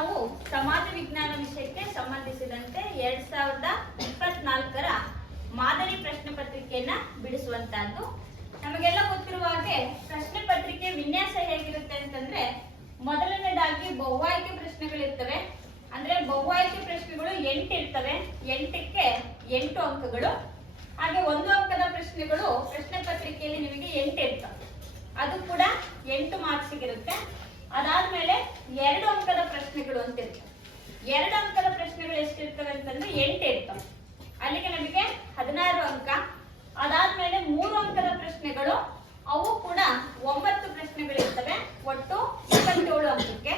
ನಾವು ಸಮಾಜ ವಿಜ್ಞಾನ ವಿಷಯಕ್ಕೆ ಸಂಬಂಧಿಸಿದಂತೆ 2024ರ ಮಾದರಿ ಪ್ರಶ್ನೆ ಪತ್ರಿಕೆಯನ್ನ ಬಿಡಿಸುವಂತಹದ್ದು. ನಮಗೆಲ್ಲ ಗೊತ್ತಿರುವ ಹಾಗೆ ಪ್ರಶ್ನೆ ಪತ್ರಿಕೆ ವಿನ್ಯಾಸ ಹೇಗಿರುತ್ತೆ ಅಂತಂದ್ರೆ, ಮೊದಲನೇದಾಗಿ ಬಹು ಆಯ್ಕೆ ಪ್ರಶ್ನೆಗಳಿರ್ತವೆ. ಅಂದ್ರೆ ಬಹು ಆಯ್ಕೆ ಪ್ರಶ್ನೆಗಳು 8 ಇರ್ತವೆ. 8ಕ್ಕೆ 8 ಅಂಕಗಳು. ಹಾಗೆ 1 ಅಂಕದ ಪ್ರಶ್ನೆಗಳು ಪ್ರಶ್ನೆ ಪತ್ರಿಕೆಯಲ್ಲಿ ನಿಮಗೆ 8 ಇರ್ತವೆ. ಅದು ಕೂಡ 8 ಮಾರ್ಕ್ಸ್ ಇರುತ್ತೆ. ಅದಾದ್ಮೇಲೆ 2 ಅಂಕದ ಪ್ರಶ್ನೆಗಳು ಅಂತ ಇರ್ತವೆ. 2 ಅಂಕದ ಪ್ರಶ್ನೆಗಳು ಎಷ್ಟಿರ್ತವೆ ಅಂತಂದ್ರೆ 8 ಇರ್ತವೆ. ಅಲ್ಲಿಗೆ ನಮಗೆ 16 ಅಂಕ. ಅದಾದ್ಮೇಲೆ 3 ಅಂಕದ ಪ್ರಶ್ನೆಗಳು, ಅವು ಕೂಡ 9 ಪ್ರಶ್ನೆಗಳಿರ್ತವೆ. ಒಟ್ಟು 27 ಅಂಕಕ್ಕೆ.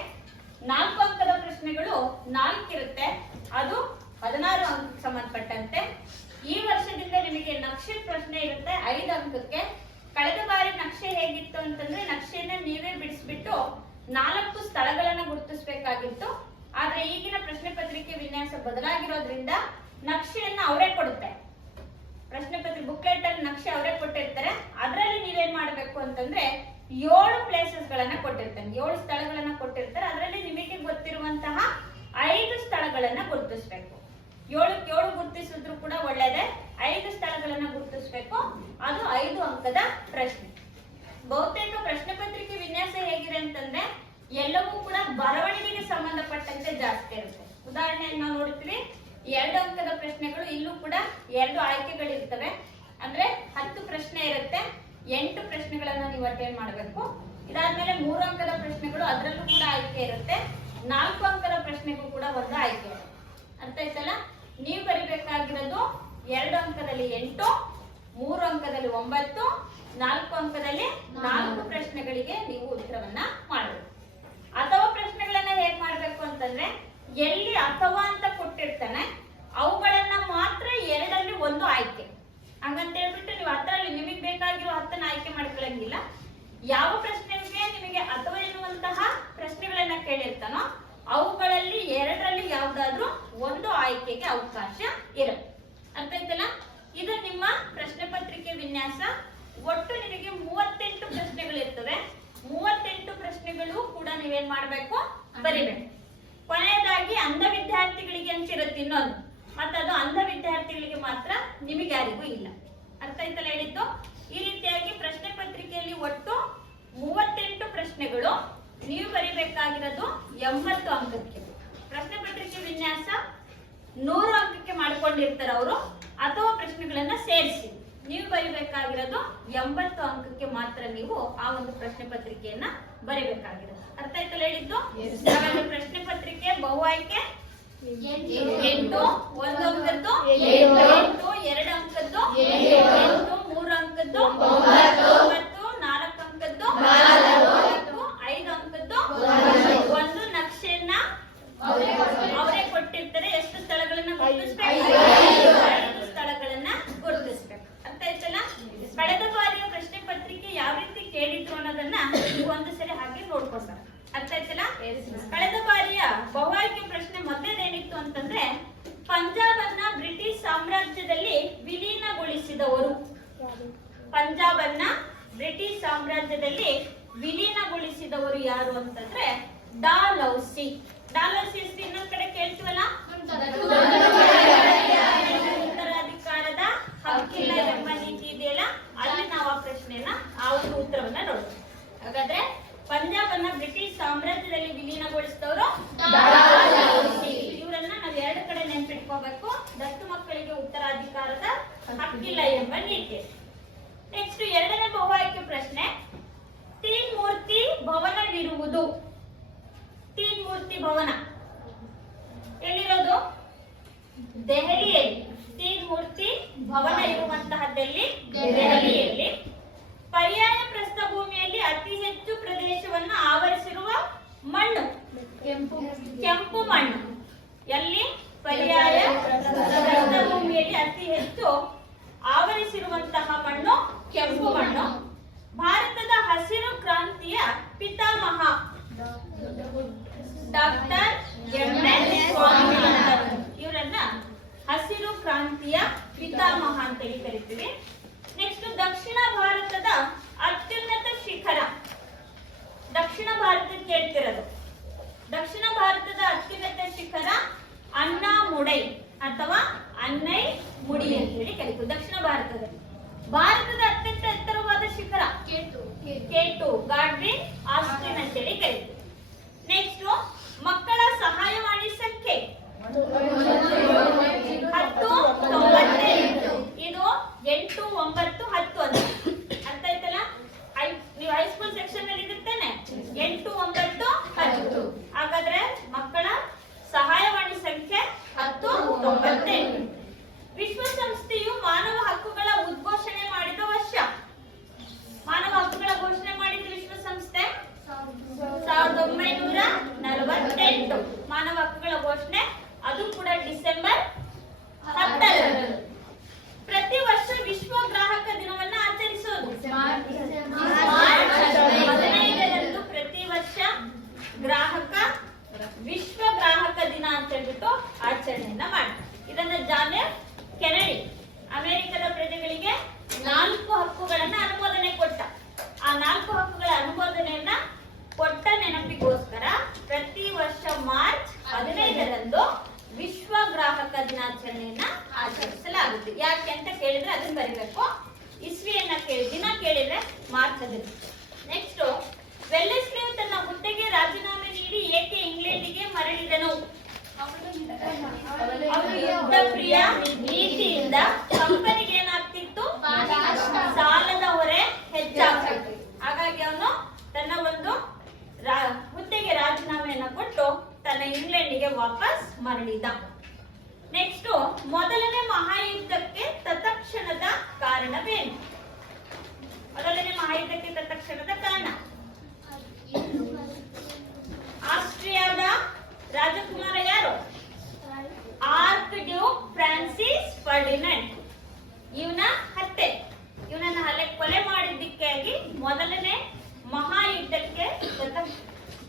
4 ಅಂಕದ ಪ್ರಶ್ನೆಗಳು 4 ಇರುತ್ತೆ. ಅದು 16 ಅಂಕಕ್ಕೆ ಸಂಬಂಧಪಟ್ಟಂತೆ. ಈ ವರ್ಷದಿಂದ ನಿಮಗೆ ನಕ್ಷೆ ಪ್ರಶ್ನೆ ಇರುತ್ತೆ 5 ಅಂಕಕ್ಕೆ. ಕಳೆದ ಬಾರಿ ನಕ್ಷೆ ಹೇಗಿತ್ತು ಅಂತಂದ್ರೆ, ನಕ್ಷೆಯನ್ನ ನೀವೇ ಬಿಡಿಸ್ಬಿಟ್ಟು 4 ಸ್ಥಳಗಳನ್ನ ಗುರುತಿಸಬೇಕಾಗಿತ್ತು. ಆದ್ರೆ ಈಗಿನ ಪ್ರಶ್ನೆ ಪತ್ರಿಕೆ ವಿನ್ಯಾಸ ಬದಲಾಗಿರೋದ್ರಿಂದ ನಕ್ಷೆಯನ್ನ ಅವರೇ ಕೊಡುತ್ತೆ. ಪ್ರಶ್ನೆ ಪತ್ರಿಕೆ ಬುಕ್ಲೆಟ್ ಅಲ್ಲಿ ನಕ್ಷೆ ಅವರೇ ಕೊಟ್ಟಿರ್ತಾರೆ. ಅದರಲ್ಲಿ ನೀವೇನ್ ಮಾಡ್ಬೇಕು ಅಂತಂದ್ರೆ 7 ಪ್ಲೇಸಸ್ ಗಳನ್ನ ಕೊಟ್ಟಿರ್ತಾರೆ. 7 ಸ್ಥಳಗಳನ್ನ ಕೊಟ್ಟಿರ್ತಾರೆ. ಅದರಲ್ಲಿ ನಿಮಗೆ ಗೊತ್ತಿರುವಂತಹ 5 ಸ್ಥಳಗಳನ್ನ ಗುರುತಿಸಬೇಕು. 7 ಗುರುತಿಸಿದ್ರು ಕೂಡ ಒಳ್ಳೇದೇ. 5 ಸ್ಥಳಗಳನ್ನ ಗುರುತಿಸಬೇಕು. ಅದು 5 ಅಂಕದ ಪ್ರಶ್ನೆ. ಬಹುತೇಕ ಪ್ರಶ್ನೆ ಪತ್ರಿಕೆ ವಿನ್ಯಾಸ ಹೇಗಿದೆ ಅಂತಂದ್ರೆ, ಎಲ್ಲವೂ ಕೂಡ ಬರವಣಿಗೆಗೆ ಸಂಬಂಧಪಟ್ಟಂತೆ ಜಾಸ್ತಿ ಇರುತ್ತೆ. ಉದಾಹರಣೆಗೆ ನಾವು ನೋಡ್ತೀವಿ, 2 ಅಂಕದ ಪ್ರಶ್ನೆಗಳು. ಇಲ್ಲೂ ಕೂಡ 2 ಆಯ್ಕೆಗಳಿರ್ತವೆ. ಅಂದ್ರೆ 10 ಪ್ರಶ್ನೆ ಇರುತ್ತೆ. 8 ಪ್ರಶ್ನೆಗಳನ್ನ ನೀವು ಅಟೆಂಡ್ ಮಾಡಬೇಕು. ಇದಾದ್ಮೇಲೆ 3 ಅಂಕದ ಪ್ರಶ್ನೆಗಳು, ಅದರಲ್ಲೂ ಕೂಡ ಆಯ್ಕೆ ಇರುತ್ತೆ. 4 ಅಂಕದ ಪ್ರಶ್ನೆಗೂ ಕೂಡ ಒಂದು ಆಯ್ಕೆ ಇರುತ್ತೆ. ಅರ್ಥ ಆಯ್ತಲ್ಲ? ನೀವು ಬರಿಬೇಕಾಗಿರೋದು 2 ಅಂಕದಲ್ಲಿ 8, 3 ಅಂಕದಲ್ಲಿ 9, 4 ಅಂಕದಲ್ಲಿ 4 ಪ್ರಶ್ನೆಗಳಿಗೆ ನೀವು ಉತ್ತರವನ್ನ ಮಾಡಬೇಕು. ಅಥವಾ ಪ್ರಶ್ನೆಗಳನ್ನ ಹೇಗ್ ಮಾಡ್ಬೇಕು ಅಂತಂದ್ರೆ, ಎಲ್ಲಿ ಅಥವಾ ಅಂತ ಕೊಟ್ಟಿರ್ತಾನೆ ಅವುಗಳನ್ನ ಮಾತ್ರ 2ರಲ್ಲಿ 1 ಆಯ್ಕೆ. ಹಂಗಂತ ಹೇಳ್ಬಿಟ್ಟು ನೀವು 10ರಲ್ಲಿ ನಿಮಗೆ ಬೇಕಾಗಿರೋ 10ನ್ನ ಆಯ್ಕೆ ಮಾಡ್ಕೊಳ್ಳಂಗಿಲ್ಲ. ಯಾವ ಪ್ರಶ್ನೆಗೆ ನಿಮಗೆ ಅಥವಾ ಎನ್ನುವಂತಹ ಪ್ರಶ್ನೆಗಳನ್ನ ಕೇಳಿರ್ತಾನೋ ಅವುಗಳಲ್ಲಿ 2ರಲ್ಲಿ ಯಾವ್ದಾದ್ರೂ 1 ಆಯ್ಕೆಗೆ ಅವಕಾಶ ಇರುತ್ತೆ. ಅರ್ಥ ಆಯ್ತಲ್ಲ? ಇದು ನಿಮ್ಮ ಪ್ರಶ್ನೆ ಪತ್ರಿಕೆ ವಿನ್ಯಾಸ. ಒಟ್ಟು ನಿಮಗೆ 38 ಪ್ರಶ್ನೆಗಳಿರ್ತವೆ. 38 ಪ್ರಶ್ನೆಗಳು ಕೂಡ ನೀವೇನ್ ಮಾಡ್ಬೇಕು? ಬರಿಬೇಕು. ಕೊನೆಯದಾಗಿ ಅಂಧ ವಿದ್ಯಾರ್ಥಿಗಳಿಗೆ ಅಂತ ಇರುತ್ತೆ ಇನ್ನೊಂದು. ಮತ್ತದು ಅಂಧ ವಿದ್ಯಾರ್ಥಿಗಳಿಗೆ ಮಾತ್ರ, ನಿಮಗೆ ಯಾರಿಗೂ ಇಲ್ಲ. ಅರ್ಥ ಆಯ್ತಲ್ಲ ಹೇಳಿದ್ದು? ಈ ರೀತಿಯಾಗಿ ಪ್ರಶ್ನೆ ಪತ್ರಿಕೆಯಲ್ಲಿ ಒಟ್ಟು 38 ಪ್ರಶ್ನೆಗಳು. ನೀವು ಬರಿಬೇಕಾಗಿರೋದು 80 ಅಂಕಕ್ಕೆ. ಪ್ರಶ್ನೆ ಪತ್ರಿಕೆ ವಿನ್ಯಾಸ 100 ಅಂಕಕ್ಕೆ ಮಾಡ್ಕೊಂಡಿರ್ತಾರೆ ಅವರು. ಅಥವಾ ಪ್ರಶ್ನೆಗಳನ್ನ ಸೇರಿಸಿ ನೀವು ಬರಿಬೇಕಾಗಿರೋದು 80 ಅಂಕಕ್ಕೆ ಮಾತ್ರ ನೀವು ಆ ಒಂದು ಪ್ರಶ್ನೆ ಪತ್ರಿಕೆಯನ್ನ ಬರಿಬೇಕಾಗಿರೋದು. ಅರ್ಥ ಆಯ್ತಲ್ಲ ಹೇಳಿದ್ದು? ಹಾಗಾದ್ರೆ ಪ್ರಶ್ನೆ ಪತ್ರಿಕೆ ಬಹು ಆಯ್ಕೆ 8, 1 ಅಂಕದ್ದು 8, 2 ಅಂಕದ್ದು 8, 3 ಅಂಕದ್ದು 9, 4 ಅಂಕದ್ದು 5 ಅಂಕದ್ದು 1 ನಕ್ಷೆಯನ್ನ ಅವರೇ ಕೊಟ್ಟಿರ್ತಾರೆ. ಎಷ್ಟು ಸ್ಥಳಗಳನ್ನ ಗುರುತಿಸ್ಬೇಕು? 5 ಸ್ಥಳಗಳನ್ನ ಗುರುತಿಸ್ಬೇಕು. ಅರ್ಥ ಆಯ್ತಲ್ಲ? ಕಳೆದ ಬಾರಿಯ ಪ್ರಶ್ನೆ ಪತ್ರಿಕೆ ಯಾವ ರೀತಿ ಕೇಳಿದ್ರು ಅನ್ನೋದನ್ನ ಒಂದು ಸರಿ ಹಾಗೆ ನೋಡ್ಕೊಳ್ತಾರೆ. ಅರ್ಥ ಆಯ್ತಲ್ಲ? ಕಳೆದ ಬಾರಿಯ ಬಹು ಆಯ್ಕೆ ಪ್ರಶ್ನೆ ಮೊದಲೇನಿತ್ತು ಅಂತಂದ್ರೆ, ಪಂಜಾಬನ್ನ ಬ್ರಿಟಿಷ್ ಸಾಮ್ರಾಜ್ಯದಲ್ಲಿ ವಿಲೀನಗೊಳಿಸಿದವರು. ಪಂಜಾಬನ್ನ ಬ್ರಿಟಿಷ್ ಸಾಮ್ರಾಜ್ಯದಲ್ಲಿ ವಿಲೀನಗೊಳಿಸಿದವರು ಯಾರು ಅಂತಂದ್ರೆ ಡಾಲೌಸಿ. ಡಾಲೌಸಿ ಇನ್ನೊಂದ್ ಕಡೆ ಕೇಳ್ತೀವಲ್ಲ, ಉತ್ತರಾಧಿಕಾರದ ಹಕ್ಕಿಲ್ಲ ಎಂಬ ನೀತಿ ಇದೆಯಲ್ಲ, ಅಲ್ಲಿ ನಾವು ಆ ಪ್ರಶ್ನೆಯನ್ನ ಆ ಒಂದು ಉತ್ತರವನ್ನ ನೋಡ್ತೀವಿ. ಹಾಗಾದ್ರೆ ಪಂಜಾಬನ್ನ ಬ್ರಿಟಿಷ್ ಸಾಮ್ರಾಜ್ಯದಲ್ಲಿ ವಿಲೀನಗೊಳಿಸಿದವರು ಡಾಲೌಸಿ. ಇವರನ್ನ ನಾವು 2 ಕಡೆ ನೆನ್ಪಿಟ್ಕೋಬೇಕು. ದತ್ತು ಮಕ್ಕಳಿಗೆ ಉತ್ತರಾಧಿಕಾರದ ಹಕ್ಕಿಲ್ಲ ಎಂಬ ನೀತಿ. ನೆಕ್ಸ್ಟ್ 2ನೇ ಬಹು ಆಯ್ಕೆ ಪ್ರಶ್ನೆ, ತೀನ್ ಮೂರ್ತಿ ಭವನವಿರುವುದು. ತೀನ್ ಮೂರ್ತಿ ಭವನ ಎಲ್ಲಿರೋದು? ದೆಹಲಿಯಲ್ಲಿ. ತೀನ್ ಮೂರ್ತಿ ಭವನ ಇರುವಂತಹದ್ದಲ್ಲಿ ದೆಹಲಿಯಲ್ಲಿ. ಪರ್ಯಾಯ ಪ್ರಸ್ಥಭೂಮಿಯಲ್ಲಿ ಅತಿ ಹೆಚ್ಚು ಪ್ರದೇಶವನ್ನು ಆವರಿಸಿರುವ ಮಣ್ಣು ಕೆಂಪು ಮಣ್ಣು. ಎಲ್ಲಿ? ಪರ್ಯಾಯ ಪ್ರಸ್ಥಭೂಮಿಯಲ್ಲಿ ಅತಿ ಹೆಚ್ಚು ಆವರಿಸಿರುವಂತಹ ಮಣ್ಣು ಕೆಂಪು ಮಣ್ಣು. ಭಾರತದ ಹಸಿರು ಕ್ರಾಂತಿಯ ಪಿತಾಮಹ ಡಾಕ್ಟರ್ ಎಂ.ಎಸ್. ಸ್ವಾಮಿನಾಥನ್. ಇವರನ್ನ ಹಸಿರು ಕ್ರಾಂತಿಯ ಪಿತಾಮಹ ಅಂತ ಕರಿತೀವಿ. ನೆಕ್ಸ್ಟ್ ದಕ್ಷಿಣ ಭಾರತದ ಅತ್ಯುನ್ನತ ಶಿಖರ. ದಕ್ಷಿಣ ಭಾರತಕ್ಕೆ ಹೇಳ್ತಿರೋದು ದಕ್ಷಿಣ ಭಾರತದ ಅತ್ಯುನ್ನತ ಶಿಖರ ಅಣ್ಣಾಮುಡೈ ಅಥವಾ ಅನ್ನೈ ಮುಡಿ ಅಂತ ಹೇಳಿ ಕರೀತೀವಿ. ದಕ್ಷಿಣ ಭಾರತದಲ್ಲಿ ಭಾರತದ ಅತ್ಯಂತ ಎತ್ತರವಾದ ಶಿಖರ ಕೇಟು ಗಾಡ್ವಿನ್ ಆಸ್ಟಿನ್ ಅಂತ ಹೇಳಿ ಕರೀತೀವಿ. ನೆಕ್ಸ್ಟ್ ಮಕ್ಕಳ ಸಹಾಯವಾಣಿ ಸಂಖ್ಯೆ 1098. ಇದು 8 9 10 ಅಂತ ಅರ್ಥ ಆಯ್ತಲ್ಲ. ನೀವು ಹೈಸ್ಕೂಲ್ ಸೆಕ್ಷನ್ ಅಲ್ಲಿ ಇರುತ್ತಾನೆ 8 9 10. ಹಾಗಾದ್ರೆ ಮಕ್ಕಳ ಸಹಾಯವಾಣಿ ಸಂಖ್ಯೆ 1098. ವಿಶ್ವಸಂಸ್ಥೆಯು ಮಾನವ ಹಕ್ಕುಗಳ ಉದ್ಘೋಷಣೆ ಮಾಡಿದ ವರ್ಷ. ಮಾನವ ಹಕ್ಕುಗಳ ಘೋಷಣೆ ಮಾಡಿದ ವಿಶ್ವಸಂಸ್ಥೆ 1948. ಮಾನವ ಹಕ್ಕುಗಳ ಘೋಷಣೆ ಅದು ಕೂಡ ಡಿಸೆಂಬರ್ 10. ಪ್ರತಿ ವರ್ಷ ವಿಶ್ವ ಗ್ರಾಹಕ ದಿನವನ್ನ ಆಚರಿಸೋದು ಮಾರ್ಚ್ 15ರಂದು ಪ್ರತಿ ವರ್ಷ ವಿಶ್ವ ಗ್ರಾಹಕ ದಿನ ಅಂತ ಹೇಳ್ಬಿಟ್ಟು ಆಚರಣೆಯನ್ನ ಮಾಡ್ತಾರೆ. ಇದನ್ನ ಜಾನ್ ಎಫ್ ಕೆನಡಿ ಅಮೆರಿಕದ ಪ್ರಜೆಗಳಿಗೆ 4 ಹಕ್ಕುಗಳನ್ನ ಅನುಮೋದನೆ ಕೊಟ್ಟ. ಆ 4 ಹಕ್ಕುಗಳ ಅನುಮೋದನೆಯನ್ನ ಕೊಟ್ಟ ನೆನಪಿಗೋಸ್ಕರ ಪ್ರತಿ ವರ್ಷ ಮಾರ್ಚ್ 15ರಂದು ವಿಶ್ವ ಗ್ರಾಹಕ ದಿನಾಚರಣೆಯನ್ನ ಆಚರಿಸಲಾಗುತ್ತೆ. ಯಾಕೆ ಅಂತ ಕೇಳಿದ್ರೆ ಅದನ್ನ ಬರೀಬೇಕು. ಇಸ್ವಿಯನ್ನ ದಿನ ಕೇಳಿದ್ರೆ ಮಾರ್ಚ್ 15. ನೆಕ್ಸ್ಟ್ ವೆಲ್ಲೆಸ್ಲಿ ತನ್ನ ಹುದ್ದೆಗೆ ರಾಜೀನಾಮೆ ನೀಡಿ ಏಕೆ ಇಂಗ್ಲೆಂಡಿಗೆ ಮರಳಿದನು? ಅವನು ಯುದ್ಧ ಪ್ರಿಯ ನೀತಿಯಿಂದ ಕಂಪನಿಗೆ ಏನಾಗ್ತಿತ್ತು? ಸಾಲದ ಹೊರೆ ಹೆಚ್ಚಾಗ್ತಿತ್ತು. ಹಾಗಾಗಿ ಅವನು ತನ್ನ ಒಂದು ಹುದ್ದೆಗೆ ರಾಜೀನಾಮೆಯನ್ನ ಕೊಟ್ಟು ತನ್ನ ಇಂಗ್ಲೆಂಡಿಗೆ ವಾಪಸ್ ಮರಳಿದ. ನೆಕ್ಸ್ಟ್ ಮೊದಲನೇ ಮಹಾಯುದ್ಧಕ್ಕೆ ತತ್ಕ್ಷಣದ ಕಾರಣವೇನು? ಮೊದಲನೇ ಮಹಾಯುದ್ಧಕ್ಕೆ ತತ್ಕ್ಷಣದ ಕಾರಣ ಆಸ್ಟ್ರಿಯಾದ ರಾಜಕುಮಾರ ಯಾರು? Arc Duke Francis Ferdinand. ಇವನ ಹತ್ಯೆ, ಇವನನ್ನ ಕೊಲೆ ಮಾಡಿದ್ದಕ್ಕಾಗಿ ಮೊದಲನೇ ಮಹಾಯುದ್ಧಕ್ಕೆ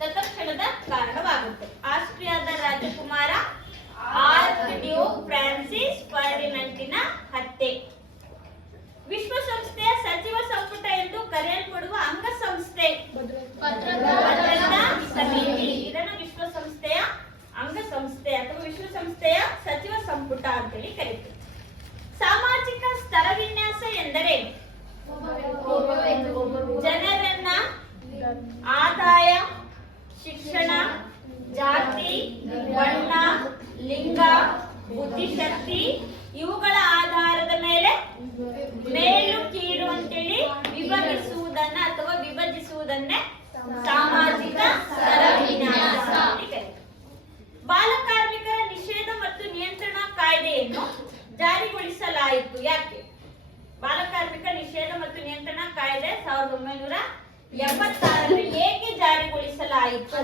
ತತ್ಕ್ಷಣದ ಕಾರಣವಾಗುತ್ತೆ. ಆಸ್ಟ್ರಿಯಾದ ರಾಜಕುಮಾರ ಆರ್ಕ್ ಡ್ಯೂಕ್ ಫ್ರಾನ್ಸಿಸ್ ಫರ್ಡಿನೆಂಡಿನ ಹತ್ಯೆ. ವಿಶ್ವಸಂಸ್ಥೆಯ ಸಚಿವ ಸಂಪುಟ ಎಂದು ಕರೆಯಲ್ಪಡುವ ಅಂಗಸಂಸ್ಥೆ ಭದ್ರತಾ ಸಮಿತಿ. ಇದನ್ನು ವಿಶ್ವಸಂಸ್ಥೆಯ ಅಂಗಸಂಸ್ಥೆ ಅಥವಾ ವಿಶ್ವಸಂಸ್ಥೆಯ ಸಚಿವ ಸಂಪುಟ ಅಂತೇಳಿ ಕರೀತೀವಿ. ಸಾಮಾಜಿಕ ಸ್ತರ ವಿನ್ಯಾಸ ಎಂದರೆ ಜನರನ್ನ ಆದಾಯ, ಶಿಕ್ಷಣ, ಜಾತಿ, ಬಣ್ಣ, ಲಿಂಗ, ಬುದ್ಧಿಶಕ್ತಿ ಇವುಗಳ ಆಧಾರದ ಮೇಲೆ ಮೇಲು ಕೀಳು ಅಂತೇಳಿ ವಿಭಜಿಸುವುದನ್ನ ಅಥವಾ ವಿಭಜಿಸುವುದನ್ನೇ ಸಾಮಾಜಿಕ ಸ್ತರ ವಿನ್ಯಾಸ. ಬಾಲಕಾರ್ಮಿಕರ ನಿಷೇಧ ಮತ್ತು ನಿಯಂತ್ರಣ ಕಾಯ್ದೆಯನ್ನು ಜಾರಿಗೊಳಿಸಲಾಯಿತು. ಯಾಕೆ? ಬಾಲಕಾರ್ಮಿಕ ನಿಷೇಧ ಮತ್ತು ನಿಯಂತ್ರಣ ಕಾಯ್ದೆ 1986ರಲ್ಲಿ ಏಕೆ ಜಾರಿಗೊಳಿಸಲಾಯಿತು?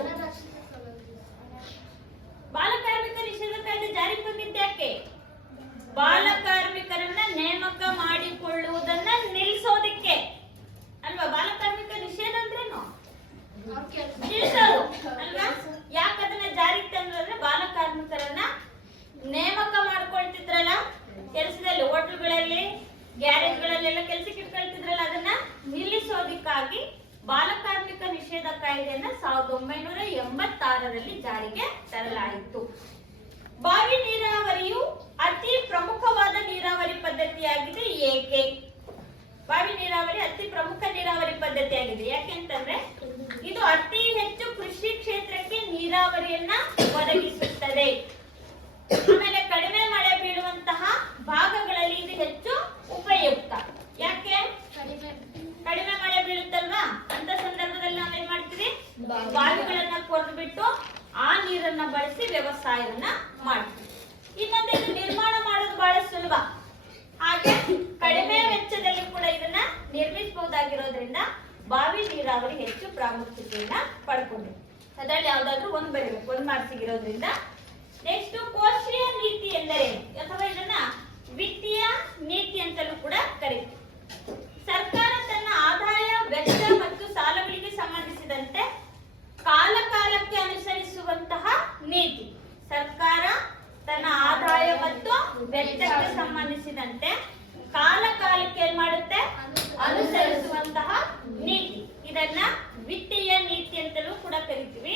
ಬಾಲಕಾರ್ಮಿಕ ನಿಷೇಧ ಕಾಯ್ದೆ ಜಾರಿಗೆ ಬಂದಿದ್ದ್ಯಾಕೆ? ಬಾಲಕಾರ್ಮಿಕರನ್ನ ನೇಮಕ ಮಾಡಿಕೊಳ್ಳುವುದನ್ನ ನಿಲ್ಲಿಸೋದಿಕ್ಕೆ ಅಲ್ವಾ? ಬಾಲಕಾರ್ಮಿಕ ನಿಷೇಧ ಅಂದ್ರೇನು? ನಿಲ್ಲಿಸೋದು ಅಲ್ವಾ? ಯಾಕೆ ಅದನ್ನ ಜಾರಿಗೆ ತಂದ್ರೆ ಬಾಲಕಾರ್ಮಿಕರನ್ನ ನೇಮಕ ಮಾಡ್ಕೊಳ್ತಿದ್ರಲ್ಲ ಕೆಲಸದಲ್ಲಿ, ಹೋಟೆಲ್ಗಳಲ್ಲಿ, ಗ್ಯಾರೇಜ್ಗಳಲ್ಲೆಲ್ಲ ಕೆಲಸಕ್ಕೆ ಇಟ್ಕೊಳ್ತಿದ್ರಲ್ಲ, ಅದನ್ನ ನಿಲ್ಲಿಸೋದಿಕ್ಕಾಗಿ ಬಾಲಕಾರ್ಮಿಕ ನಿಷೇಧ ಕಾಯ್ದೆಯನ್ನ 1986ರಲ್ಲಿ ಜಾರಿಗೆ ತರಲಾಯಿತು. ಬಾವಿ ನೀರಾವರಿಯು ಅತಿ ಪ್ರಮುಖವಾದ ನೀರಾವರಿ ಪದ್ಧತಿಯಾಗಿದೆ. ಏಕೆ? ಬಾವಿ ನೀರಾವರಿ ಅತಿ ಪ್ರಮುಖ ನೀರಾವರಿ ಪದ್ಧತಿಯಾಗಿದೆ. ಯಾಕೆಂತಂದ್ರೆ ಇದು ಅತಿ ಹೆಚ್ಚು ಕೃಷಿ ಕ್ಷೇತ್ರಕ್ಕೆ ನೀರಾವರಿಯನ್ನ ಒದಗಿಸುತ್ತದೆ. ಆಮೇಲೆ ಕಡಿಮೆ ಮಳೆ ಬೀಳುವಂತಹ ಭಾಗಗಳಲ್ಲಿ ಇದು ಹೆಚ್ಚು ಉಪಯುಕ್ತ. ಯಾಕೆ? ಕಡಿಮೆ ಮಳೆ ಬೀಳುತ್ತಲ್ವಾ, ಅಂತ ಸಂದರ್ಭದಲ್ಲಿ ನಾವೇನ್ ಮಾಡ್ತೀವಿ? ಬಾವಿಗಳನ್ನ ಕೊರೆದು ಬಿಟ್ಟು ಆ ನೀರನ್ನ ಬಳಸಿ ವ್ಯವಸಾಯವನ್ನ ಮಾಡ್ತೀವಿ. ಇನ್ನೊಂದು ಇದು ನಿರ್ಮಾಣ ಮಾಡೋದು ಬಹಳ ಸುಲಭ, ಹಾಗೆ ಕಡಿಮೆ ವೆಚ್ಚದಲ್ಲಿ ಕೂಡ ಇದನ್ನ ನಿರ್ಮಿಸಬಹುದಾಗಿರೋದ್ರಿಂದ ಬಾವಿ ನೀರಾವರಿ ಹೆಚ್ಚು ಪ್ರಾಮುಖ್ಯತೆಯನ್ನ ಪಡ್ಕೊಂಡಿದೆ. ಅದರಲ್ಲಿ ಯಾವ್ದಾದ್ರು ಒಂದು ಬರೀಬೇಕು, ಒಂದು ಮಾರ್ಕ್ಸಿಗಿರೋದ್ರಿಂದ. ನೆಕ್ಸ್ಟ್ ಕೋಶೀಯ ನೀತಿ ಎಂದರೆ ಅಥವಾ ಇದನ್ನ ವಿತ್ತೀಯ ನೀತಿ ಅಂತಲೂ ಕೂಡ ಕರೀತೀವಿ. ಸರ್ಕಾರ ತನ್ನ ಆದಾಯ, ವೆಚ್ಚ ಮತ್ತು ಸಾಲಗಳಿಗೆ ಸಂಬಂಧಿಸಿದಂತೆ ಕಾಲ ಕಾಲಕ್ಕೆ ಅನುಸರಿಸುವಂತಹ ನೀತಿ. ಸರ್ಕಾರ ತನ್ನ ಆದಾಯ ಮತ್ತು ವೆಚ್ಚಕ್ಕೆ ಸಂಬಂಧಿಸಿದಂತೆ ಕಾಲ ಕಾಲಕ್ಕೆ ಏನ್ ಮಾಡುತ್ತೆ? ಅನುಸರಿಸುವಂತಹ ನೀತಿ. ಇದನ್ನ ವಿತ್ತೀಯ ನೀತಿ ಅಂತಲೂ ಕೂಡ ಕರಿತೀವಿ.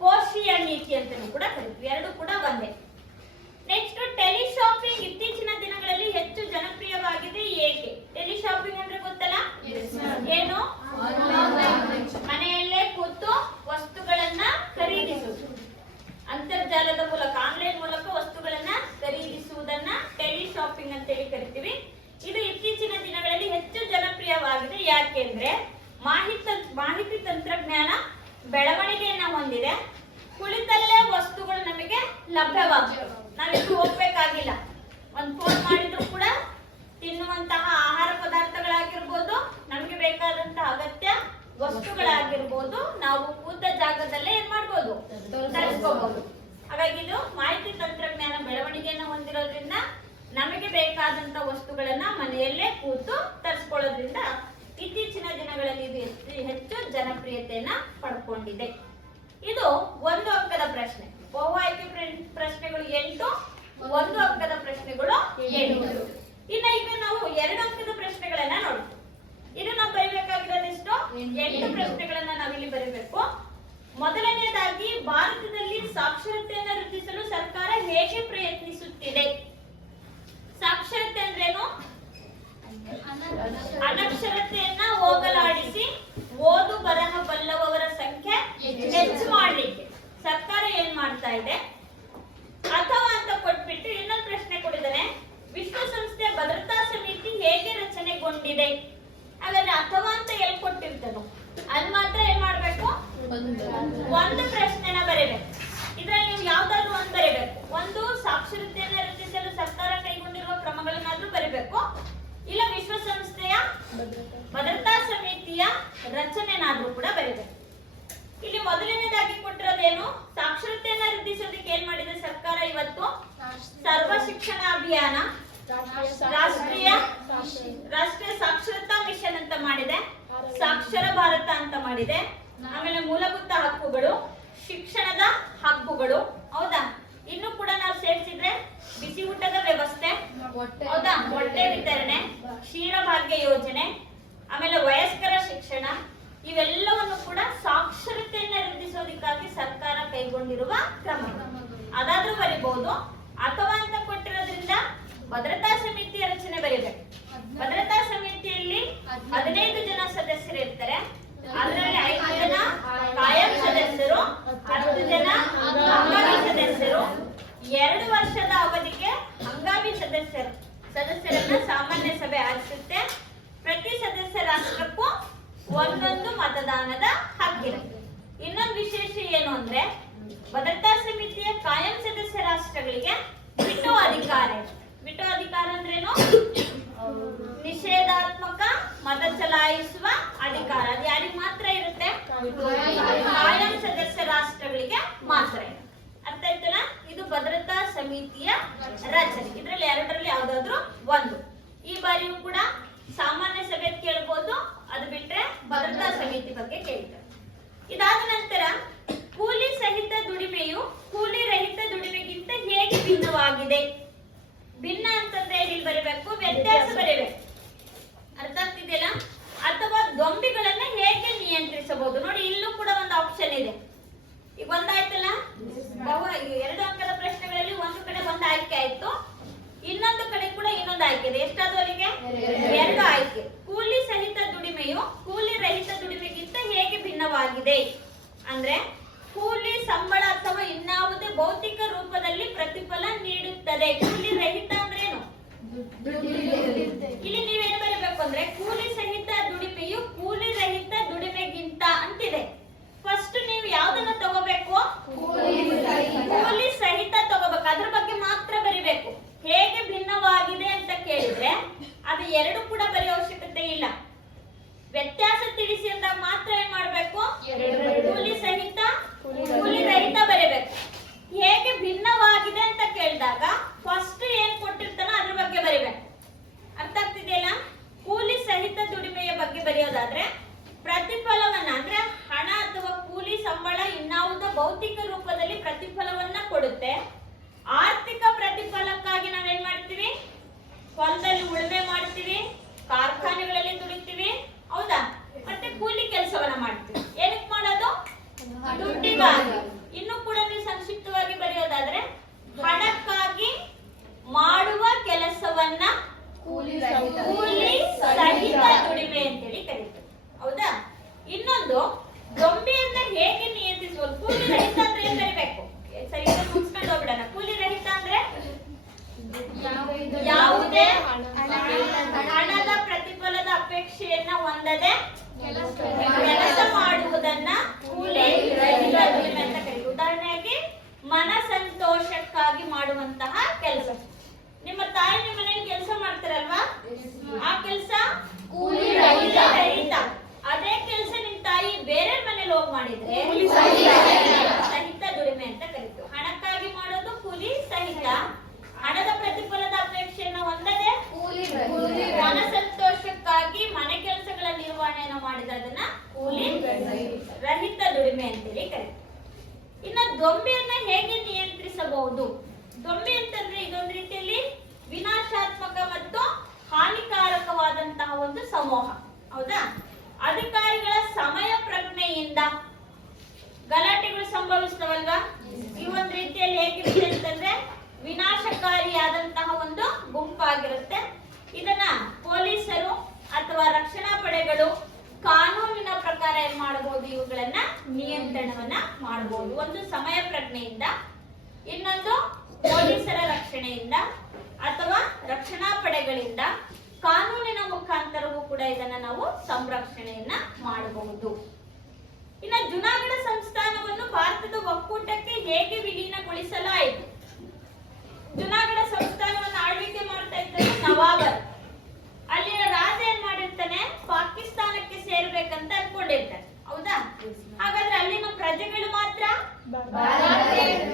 ಕೋಶ ಕೋಶೀಯ ನೀತಿ ಅಂತಾನೂ ಕೂಡ ಕರಿತೀವಿ. ಎರಡು ಕೂಡ ಒಂದೇ. ನೆಕ್ಸ್ಟ್ ಟೆಲಿಶಾಪಿಂಗ್ ಇತ್ತೀಚಿನ ದಿನಗಳಲ್ಲಿ ಹೆಚ್ಚು ಜನಪ್ರಿಯವಾಗಿದೆ ಏಕೆ? ಟೆಲಿಶಾಪಿಂಗ್ ಅಂದ್ರೆ ಗೊತ್ತಲ್ಲ, ಏನು? ಮನೆಯಲ್ಲೇ ಕೂತು ವಸ್ತುಗಳನ್ನ ಖರೀದಿಸುವುದು, ಅಂತರ್ಜಾಲದ ಮೂಲಕ ಆನ್ಲೈನ್ ಮೂಲಕ ವಸ್ತುಗಳನ್ನ ಖರೀದಿಸುವುದನ್ನ ಟೆಲಿಶಾಪಿಂಗ್ ಅಂತ ಹೇಳಿ ಕರಿತೀವಿ. ಇದು ಇತ್ತೀಚಿನ ದಿನಗಳಲ್ಲಿ ಹೆಚ್ಚು ಜನಪ್ರಿಯವಾಗಿದೆ ಯಾಕೆಂದ್ರೆ ಮಾಹಿತಿ ತಂತ್ರಜ್ಞಾನ ಬೆಳವಣಿಗೆಯನ್ನ ಹೊಂದಿದೆ. ಕುಳಿತಲ್ಲೇ ವಸ್ತುಗಳು ನಮಗೆ ಲಭ್ಯವಾಗ್ತವೆ. ನಾವಿಲ್ಲಿ ಹೋಗ್ಬೇಕಾಗಿಲ್ಲ. ಒಂದು ಫೋನ್ ಮಾಡಿದ್ರು ಕೂಡ ತಿನ್ನುವಂತಹ ಆಹಾರ ಪದಾರ್ಥಗಳಾಗಿರ್ಬೋದು, ನಮಗೆ ಬೇಕಾದಂತಹ ಅಗತ್ಯ ವಸ್ತುಗಳಾಗಿರ್ಬೋದು, ನಾವು ಕೂತ ಜಾಗದಲ್ಲೇ ಏನ್ ಮಾಡ್ಬೋದು, ತರಿಸ್ಕೋಬಹುದು. ಹಾಗಾಗಿ ಇದು ಮಾಹಿತಿ ತಂತ್ರಜ್ಞಾನ ಬೆಳವಣಿಗೆಯನ್ನು ಹೊಂದಿರೋದ್ರಿಂದ ನಮಗೆ ಬೇಕಾದಂತ ವಸ್ತುಗಳನ್ನ ಮನೆಯಲ್ಲೇ ಕೂತು ತರಿಸ್ಕೊಳ್ಳೋದ್ರಿಂದ ಇತ್ತೀಚಿನ ದಿನಗಳಲ್ಲಿ ಇದು ಹೆಚ್ಚು ಜನಪ್ರಿಯತೆಯನ್ನ ಪಡ್ಕೊಂಡಿದೆ. ಇದು ಒಂದು ಅಂಕದ ಪ್ರಶ್ನೆ. ಬಹು ಆಯ್ಕೆ ಪ್ರಶ್ನೆಗಳು 8, ಒಂದು ಅಂಕದ ಪ್ರಶ್ನೆಗಳು 8. ಇನ್ನ ಈಗ ನಾವು 2 ಅಂಕದ ಪ್ರಶ್ನೆಗಳನ್ನ ನೋಡ್ತೀವಿ. ಇದು ನಾವು ಬರೀಬೇಕಾಗಿರೋದೆಷ್ಟು? 8 ಪ್ರಶ್ನೆಗಳನ್ನ ನಾವಿಲ್ಲಿ ಬರೀಬೇಕು. ಮೊದಲನೆಯದಾಗಿ, ಭಾರತದಲ್ಲಿ ಸಾಕ್ಷರತೆಯನ್ನು ವೃದ್ಧಿಸಲು ಸರ್ಕಾರ ಹೇಗೆ ಪ್ರಯತ್ನಿಸುತ್ತಿದೆ? ಸಾಕ್ಷರತೆ ಅಂದ್ರೇನು? ಅನಕ್ಷರತೆಯನ್ನ ಹೋಗಲಾಡಿಸಿ ಓದು ಬರಹ ಬಲ್ಲವರ ಸಂಖ್ಯೆ ಹೆಚ್ಚು ಮಾಡಲಿಕ್ಕೆ ಸರ್ಕಾರ ಏನ್ ಮಾಡ್ತಾ ಇದೆ? ಅಥವಾ ಅಂತ ಕೊಟ್ಬಿಟ್ಟು ಇನ್ನೊಂದು ಪ್ರಶ್ನೆ ಕೊಟ್ಟಿದ್ದಾನೆ, ವಿಶ್ವಸಂಸ್ಥೆಯ ಭದ್ರತಾ ಸಮಿತಿ ಹೇಗೆ ರಚನೆಗೊಂಡಿದೆ? ಹಾಗಾದ್ರೆ ಅಥವಾ ಅಂತ ಎಲ್ಲಿ ಕೊಟ್ಟಿರ್ತಾನೋ ಅಲ್ಲಿ ಮಾತ್ರ ಏನ್ ಮಾಡ್ಬೇಕು? ಒಂದು ಪ್ರಶ್ನೆನ ಬರೀಬೇಕು. ಇದ್ರಲ್ಲಿ ನೀವು ಯಾವ್ದಾದ್ರು ಒಂದು ಬರೀಬೇಕು. ಒಂದು ಸಾಕ್ಷರತೆಯನ್ನು ವೃದ್ಧಿಸಲು ಸರ್ಕಾರ ಕೈಗೊಂಡಿರುವ ಕ್ರಮಗಳನ್ನಾದ್ರೂ ಬರೀಬೇಕು, ಇಲ್ಲ ವಿಶ್ವಸಂಸ್ಥೆಯ ಭದ್ರತಾ ಸಮಿತಿಯ ರಚನೆನಾದ್ರೂ ಕೂಡ ಬರೀಬೇಕು. ಇಲ್ಲಿ ಮೊದಲನೇದಾಗಿ ಕೊಟ್ಟಿರೋದೇನು? ಸಾಕ್ಷರತೆಯನ್ನ ವೃದ್ಧಿಸೋದಕ್ಕೆ ಏನ್ ಮಾಡಿದೆ ಸರ್ಕಾರ ಇವತ್ತು? ಸರ್ವ ಶಿಕ್ಷಣ ಅಭಿಯಾನ, ರಾಷ್ಟ್ರೀಯ ಸಾಕ್ಷರತಾ ಮಿಷನ್ ಅಂತ ಮಾಡಿದೆ, ಸಾಕ್ಷರ ಭಾರತ ಅಂತ ಮಾಡಿದೆ, ಆಮೇಲೆ ಮೂಲಭೂತ ಹಕ್ಕುಗಳು, ಶಿಕ್ಷಣದ ಹಕ್ಕುಗಳು, ಹೌದಾ? ಇನ್ನು ಕೂಡ ನಾವು ಸೇರಿಸಿದ್ರೆ ಬಿಸಿ ಊಟದ ವ್ಯವಸ್ಥೆ, ಹೌದಾ, ಮೊಟ್ಟೆ ವಿತರಣೆ, ಕ್ಷೀರಭಾಗ್ಯ ಯೋಜನೆ, ಆಮೇಲೆ ವಯಸ್ಕರ ಶಿಕ್ಷಣ, ಇವೆಲ್ಲವನ್ನು ಕೂಡ ಸಾಕ್ಷರತೆಯನ್ನ ವೃದ್ಧಿಸೋದಕ್ಕಾಗಿ ಸರ್ಕಾರ ಕೈಗೊಂಡಿರುವ ಕ್ರಮ. ಅದಾದ್ರೂ ಬರೀಬಹುದು. ಅಥವಾ ಅಂತ ಕೊಟ್ಟಿರೋದ್ರಿಂದ ಭದ್ರತಾ ಸಮಿತಿಯ ರಚನೆ ಬರೀಬೇಕು. ಭದ್ರತಾ ಸಮಿತಿಯಲ್ಲಿ 15 ಜನ ಸದಸ್ಯರು ಇರ್ತಾರೆ. ಅದರಲ್ಲಿ 5 ಜನ ಕಾಯಂ ಸದಸ್ಯರು, 10 ಜನ ಹಂಗಾಮಿ ಸದಸ್ಯರು. 2 ವರ್ಷದ ಅವಧಿಗೆ ಹಂಗಾಮಿ ಸದಸ್ಯರನ್ನ ಸಾಮಾನ್ಯ ಸಭೆ ಆರಿಸುತ್ತೆ. ಪ್ರತಿ ಸದಸ್ಯ ರಾಷ್ಟ್ರಕ್ಕೂ ಒಂದೊಂದು ಮತದಾನದ ಹಕ್ಕಿರುತ್ತೆ. ಇನ್ನೊಂದು ವಿಶೇಷ ಏನು ಅಂದ್ರೆ, ಭದ್ರತಾ ಸಮಿತಿಯ ಕಾಯಂ ಸದಸ್ಯ ರಾಷ್ಟ್ರಗಳಿಗೆ ವಿಟೋ ಅಧಿಕಾರ ಇದೆ. ವಿಟೋ ಅಧಿಕಾರ ಅಂದ್ರೇನು? ನಿಷೇಧಾತ್ಮಕ ಮತ ಚಲಾಯಿಸುವ ಅಧಿಕಾರ. ಅದು ಯಾರಿಗೆ ಮಾತ್ರ ಇರುತ್ತೆ? ಕಾಯಂ ಸದಸ್ಯ ರಾಷ್ಟ್ರಗಳಿಗೆ ಮಾತ್ರ ಇರುತ್ತೆ. ಅರ್ಥ ಆಯ್ತಲ್ಲ? ಇದು ಭದ್ರತಾ ಸಮಿತಿಯ ರಚನೆ. ಇದ್ರಲ್ಲಿ 2ರಲ್ಲಿ ಯಾವ್ದಾದ್ರು ಒಂದು. ಈ ಬಾರಿಯೂ ಕೂಡ ಸಾಮಾನ್ಯ ಸಭೆ ಕೇಳಬಹುದು, ಅದು ಬಿಟ್ರೆ ಭದ್ರತಾ ಸಮಿತಿ ಬಗ್ಗೆ ಕೇಳ್ತಾರೆ. ಇದಾದ ನಂತರ, ಕೂಲಿ ಸಹಿತ ದುಡಿಮೆಯು ಕೂಲಿ ರಹಿತ ದುಡಿಮೆಗಿಂತ ಹೇಗೆ ಭಿನ್ನವಾಗಿದೆ? ಭಿನ್ನ ಅಂತಂದ್ರೆ ಇಲ್ಲಿ ಬರೀಬೇಕು, ವ್ಯತ್ಯಾಸ ಬರೀಬೇಕು. ಅರ್ಥ ಆಗ್ತಿದೆಯಲ್ಲ? ಅಥವಾ ಗೊಂಬೆಗಳನ್ನ ಹೇಗೆ ನಿಯಂತ್ರಿಸಬಹುದು? ನೋಡಿ, ಇಲ್ಲೂ ಕೂಡ ಒಂದು ಆಪ್ಷನ್ ಇದೆ. ಈಗ ಒಂದಾಯ್ತಲ್ಲ, 2 ಅಂಕದ ಪ್ರಶ್ನೆಗಳಲ್ಲಿ ಒಂದು ಕಡೆ ಒಂದು ಆಯ್ಕೆ ಆಯ್ತು, ಇನ್ನೊಂದು ಕಡೆ ಕೂಡ ಇನ್ನೊಂದು ಆಯ್ಕೆ ಇದೆ. ಎಷ್ಟಾದ್ರು ಅಲ್ಲಿಗೆ? 2 ಆಯ್ಕೆ. ಕೂಲಿ ಸಹಿತ ದುಡಿಮೆಯು ಕೂಲಿ ರಹಿತ ದುಡಿಮೆಗಿಂತ ಹೇಗೆ ಭಿನ್ನವಾಗಿದೆ ಅಂದ್ರೆ, ಕೂಲಿ ಸಂಬಳ ಅಥವಾ ಇನ್ನಾವುದೇ ಭೌತಿಕ ರೂಪದಲ್ಲಿ ಪ್ರತಿಫಲ ನೀಡುತ್ತದೆ. ಕೂಲಿ ರಹಿತ ಅಂದ್ರೇನು? ಇಲ್ಲಿ ನೀವೇನು ಬರಬೇಕು ಅಂದ್ರೆ, ಕೂಲಿ ಸಹಿತ ದುಡಿಮೆಯು ಕೂಲಿ ರಹಿತ ದುಡಿಮೆಗಿಂತ ಅಂತಿದೆ. ಫಸ್ಟ್ ನೀವು ಯಾವ್ದನ್ನ ತಗೋಬೇಕು? ಕೂಲಿ ಸಹಿತ ತಗೋಬೇಕು. ಅದ್ರ ಬಗ್ಗೆ ಮಾತ್ರ ಬರಿಬೇಕು. ಹೇಗೆ ಭಿನ್ನವಾಗಿದೆ ಅಂತ ಕೇಳಿದ್ರೆ ಅದು 2 ಕೂಡ ಬರೆಯೋ ಅವಶ್ಯಕತೆ ಇಲ್ಲ. ವ್ಯತ್ಯಾಸ ತಿಳಿಸಿ ಅಂದಾಗ ಮಾತ್ರ ಏನ್ ಮಾಡ್ಬೇಕು? ಕೂಲಿ ಸಹಿತ ಕೂಲಿ ರಹಿತ ಬರೀಬೇಕು. ಹೇಗೆ ಭಿನ್ನವಾಗಿದೆ ಅಂತ ಕೇಳಿದಾಗ ಫಸ್ಟ್ ಏನ್ ಕೊಟ್ಟಿರ್ತಾನೋ ಅದ್ರ ಬಗ್ಗೆ ಬರಿಬೇಕು. ಅರ್ಥ ಆಗ್ತಿದೆಯಲ್ಲ? ಕೂಲಿ ಸಹಿತ ದುಡಿಮೆಯ ಬಗ್ಗೆ ಬರೆಯೋದಾದ್ರೆ, ಪ್ರತಿಫಲವನ್ನ ಅಂದ್ರೆ ಹಣ ಅಥವಾ ಕೂಲಿ ಸಂಬಳ ಇನ್ನಾವುದೋ ಭೌತಿಕ ರೂಪದಲ್ಲಿ ಪ್ರತಿಫಲವನ್ನ ಕೊಡುತ್ತೆ. ಆರ್ಥಿಕ ಪ್ರತಿಫಲಕ್ಕಾಗಿ ನಾವೇನ್ ಮಾಡ್ತೀವಿ? ಹೊಲದಲ್ಲಿ ಉಳುಮೆ ಮಾಡ್ತೀವಿ, ಕಾರ್ಖಾನೆಗಳಲ್ಲಿ ದುಡಿತೀವಿ, ಹೌದಾ? ಮತ್ತೆ ಕೂಲಿ ಕೆಲಸವನ್ನ ಮಾಡ್ತೀವಿ. ಏನಕ್ಕೆ ಮಾಡೋದು? ದುಡ್ಡಿಗಾಗಿ. ಇನ್ನು ದೊಂಬಿಯನ್ನ ಹೇಗೆ ನಿಯಂತ್ರಿಸಬಹುದು? ದೊಂಬಿ ಅಂತಂದ್ರೆ ಇದೊಂದು ರೀತಿಯಲ್ಲಿ ವಿನಾಶಾತ್ಮಕ ಮತ್ತು ಹಾನಿಕಾರಕವಾದಂತಹ ಒಂದು ಸಮೂಹ, ಹೌದಾ? ಅಧಿಕಾರಿಗಳ ಸಮಯ ಪ್ರಜ್ಞೆಯಿಂದ ಗಲಾಟೆಗಳು ಸಂಭವಿಸ್ತವಲ್ವಾ? ಈ ಒಂದು ರೀತಿಯಲ್ಲಿ ಹೇಗಿರುತ್ತೆ ಅಂತಂದ್ರೆ ವಿನಾಶಕಾರಿಯಾದಂತಹ ಒಂದು ಗುಂಪಾಗಿರುತ್ತೆ. ಇದನ್ನ ಪೊಲೀಸರು ಅಥವಾ ರಕ್ಷಣಾ ಪಡೆಗಳು ಕಾನೂನಿನ ಪ್ರಕಾರ ಏನ್ ಮಾಡಬಹುದು? ಇವುಗಳನ್ನ ನಿಯಂತ್ರಣವನ್ನ ಮಾಡಬಹುದು. ಒಂದು ಸಮಯ ಪ್ರಜ್ಞೆಯಿಂದ, ಇನ್ನೊಂದು ಪೊಲೀಸರ ರಕ್ಷಣೆಯಿಂದ ಅಥವಾ ರಕ್ಷಣಾ ಪಡೆಗಳಿಂದ, ಕಾನೂನಿನ ಮುಖಾಂತರವೂ ಕೂಡ ಇದನ್ನ ನಾವು ಸಂರಕ್ಷಣೆಯನ್ನ ಮಾಡಬಹುದು. ಇನ್ನು ಜುನಾಗಢ ಸಂಸ್ಥಾನವನ್ನು ಭಾರತದ ಒಕ್ಕೂಟಕ್ಕೆ ಹೇಗೆ ವಿಲೀನಗೊಳಿಸಲಾಯಿತು? ಜುನಾಗಢ ಸಂಸ್ಥಾನವನ್ನು ಆಳ್ವಿಕೆ ಮಾಡ್ತಾ ಇದ್ದರು ನವಾಬರ್. ಅಲ್ಲಿನ ರಾಜ ಏನ್ ಮಾಡಿರ್ತಾನೆ? ಪಾಕಿಸ್ತಾನಕ್ಕೆ ಸೇರ್ಬೇಕಂತ ಅನ್ಕೊಂಡಿರ್ತಾನೆ, ಹೌದಾ? ಹಾಗಾದ್ರೆ ಅಲ್ಲಿನ ಪ್ರಜೆಗಳು ಮಾತ್ರ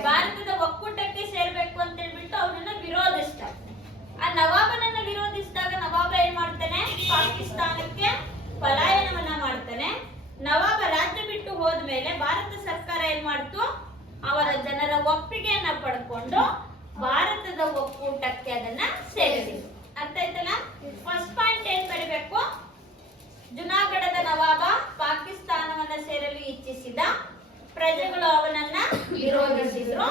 ಭಾರತದ ಒಕ್ಕೂಟಕ್ಕೆ ಸೇರ್ಬೇಕು ಅಂತ ಹೇಳ್ಬಿಟ್ಟು ಅವನನ್ನ ವಿರೋಧಿಸ್ತಾರೆ. ಆ ನವಾಬನನ್ನ ವಿರೋಧಿಸಿದಾಗ ನವಾಬ ಏನ್ ಮಾಡ್ತಾನೆ? ಪಾಕಿಸ್ತಾನಕ್ಕೆ ಪಲಾಯನವನ್ನ ಮಾಡ್ತಾನೆ. ನವಾಬ ರಾಜ್ಯ ಬಿಟ್ಟು ಹೋದ್ಮೇಲೆ ಭಾರತ ಸರ್ಕಾರ ಏನ್ ಮಾಡ್ತು? ಅವರ ಜನರ ಒಪ್ಪಿಗೆಯನ್ನ ಪಡ್ಕೊಂಡು ಭಾರತದ ಒಕ್ಕೂಟಕ್ಕೆ ಅದನ್ನ ಸೇರಿಸಿದ್ರು. ಅರ್ಥ ಆಯ್ತಲ್ಲ? ಫಸ್ಟ್ ಪಾಯಿಂಟ್ ಏನ್ ಬರೀಬೇಕು? ಜುನಾಗಢದ ನವಾಬ ಪಾಕಿಸ್ತಾನವನ್ನ ಸೇರಲು ಇಚ್ಛಿಸಿದ, ಪ್ರಜೆಗಳು ಅವನನ್ನ ವಿರೋಧಿಸಿದ್ರು.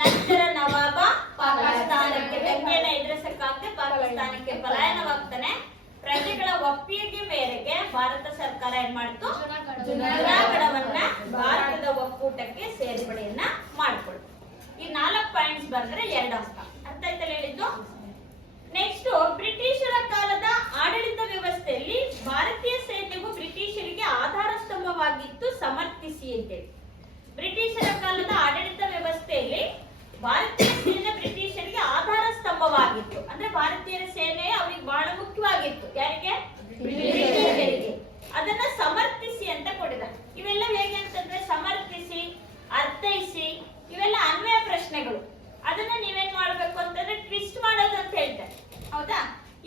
ನಂತರ ನವಾಬ ಪಾಕಿಸ್ತಾನಕ್ಕೆ ಬೆಂಕಿಯನ್ನ ಎದುರಿಸಕ್ಕಾಗದೆ ಪಾಕಿಸ್ತಾನಕ್ಕೆ ಪಲಾಯನವಾಗ್ತಾನೆ. ಪ್ರಜೆಗಳ ಒಪ್ಪಿಗೆ ಮೇರೆಗೆ ಭಾರತ ಸರ್ಕಾರ ಏನ್ ಮಾಡ್ತು? ಜುನಾಗಢವನ್ನ ಭಾರತದ ಒಕ್ಕೂಟಕ್ಕೆ ಸೇರ್ಪಡೆಯನ್ನ ಮಾಡ್ಕೊಳ್ತು. ಈ 4 ಪಾಯಿಂಟ್ಸ್ ಬಂದ್ರೆ 2 ಅಂಕ. ಅರ್ಥ ಆಯ್ತಲ್ಲ ಹೇಳಿದ್ದು? ನೆಕ್ಸ್ಟ್, ಬ್ರಿಟಿಷರ ಕಾಲದ ಆಡಳಿತ ವ್ಯವಸ್ಥೆಯಲ್ಲಿ ಭಾರತೀಯ ಸೈನ್ಯವು ಬ್ರಿಟಿಷರಿಗೆ ಆಧಾರ ಸ್ತಂಭವಾಗಿತ್ತು, ಸಮರ್ಥಿಸಿ ಅಂತೇಳಿ. ಬ್ರಿಟಿಷರ ಕಾಲದ ಆಡಳಿತ ವ್ಯವಸ್ಥೆಯಲ್ಲಿ ಭಾರತೀಯ ಸೇನೆ ಬ್ರಿಟಿಷರಿಗೆ ಆಧಾರ ಸ್ತಂಭವಾಗಿತ್ತು. ಅಂದ್ರೆ ಭಾರತೀಯರ ಸೇನೆ ಅವರಿಗೆ ಬಹಳ ಮುಖ್ಯವಾಗಿತ್ತು. ಯಾರಿಗೆ? ಬ್ರಿಟಿಷರಿಗೆ. ಅದನ್ನ ಸಮರ್ಥಿಸಿ ಅಂತ ಕೊಡಿದ. ಇವೆಲ್ಲ ಹೇಗೆ ಅಂತಂದ್ರೆ ಸಮರ್ಥಿಸಿ, ಅರ್ಥೈಸಿ, ಇವೆಲ್ಲ ಅನ್ವಯ ಪ್ರಶ್ನೆಗಳು. ಅದನ್ನ ನೀವೇನ್ ಮಾಡ್ಬೇಕು ಅಂತಂದ್ರೆ ಟ್ವಿಸ್ಟ್ ಮಾಡೋದು ಅಂತ ಹೇಳ್ತಾರೆ, ಹೌದಾ?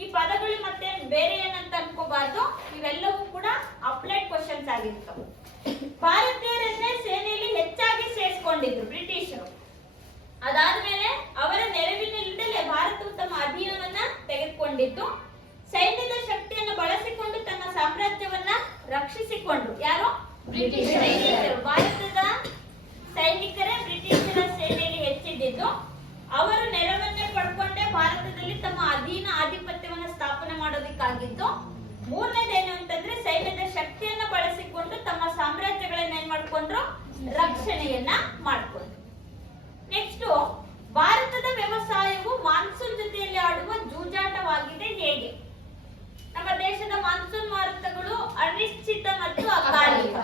ಈ ಪದಗಳು ಮತ್ತೆ ಬೇರೆ ಏನಂತ ಅನ್ಕೋಬಾರ್ದು. ಇವೆಲ್ಲವೂ ಕೂಡ ಅಪ್ಲೈಡ್ ಕ್ವಶನ್ಸ್ ಆಗಿರ್ತವೆ. ಭಾರತೀಯರನ್ನೇ ಸೇನೆಯಲ್ಲಿ ಹೆಚ್ಚಾಗಿ ಸೇರಿಸಿಕೊಂಡಿದ್ರು ಬ್ರಿಟಿಷರು. ಅದಾದ್ಮೇಲೆ ಅವರ ನೆರವಿನಿಂದಲೇ ಭಾರತವು ತಮ್ಮ ಅಧೀನವನ್ನ ತೆಗೆದುಕೊಂಡಿದ್ದು, ಸೈನ್ಯದ ಶಕ್ತಿಯನ್ನು ಬಳಸಿಕೊಂಡು ತನ್ನ ಸಾಮ್ರಾಜ್ಯವನ್ನ ರಕ್ಷಿಸಿಕೊಂಡ್ರು. ಯಾರು? ಬ್ರಿಟಿಷರು. ಭಾರತದ ಸೈನಿಕರೇ ಬ್ರಿಟಿಷರ ಸೇನೆಯಲ್ಲಿ ಹೆಚ್ಚಿದ್ದು. ಅವರು ನೆರವನ್ನೇ ಪಡ್ಕೊಂಡೇ ಭಾರತದಲ್ಲಿ ತಮ್ಮ ಅಧೀನ ಆಧಿಪತ್ಯವನ್ನು ಸ್ಥಾಪನೆ ಮಾಡೋದಕ್ಕಾಗಿದ್ದು. ಮೂರನೇದೇನು ಅಂತಂದ್ರೆ ಸೈನ್ಯದ ಶಕ್ತಿಯನ್ನ ಬಳಸಿಕೊಂಡು ತಮ್ಮ ಸಾಮ್ರಾಜ್ಯಗಳನ್ನ ಏನ್ ಮಾಡ್ಕೊಂಡ್ರು? ರಕ್ಷಣೆಯನ್ನ ಮಾಡ್ಕೊಂಡ್ರು. ನೆಕ್ಸ್ಟ್, ಭಾರತದ ವ್ಯವಸಾಯವು ಮಾನ್ಸೂನ್ ಜೊತೆಯಲ್ಲಿ ಆಡುವ ಜೂಜಾಟವಾಗಿದೆ ಹೇಗೆ? ನಮ್ಮ ದೇಶದ ಮಾನ್ಸೂನ್ ಮಾರುತಗಳು ಅನಿಶ್ಚಿತ ಮತ್ತು ಅಕಾಲಿಕ.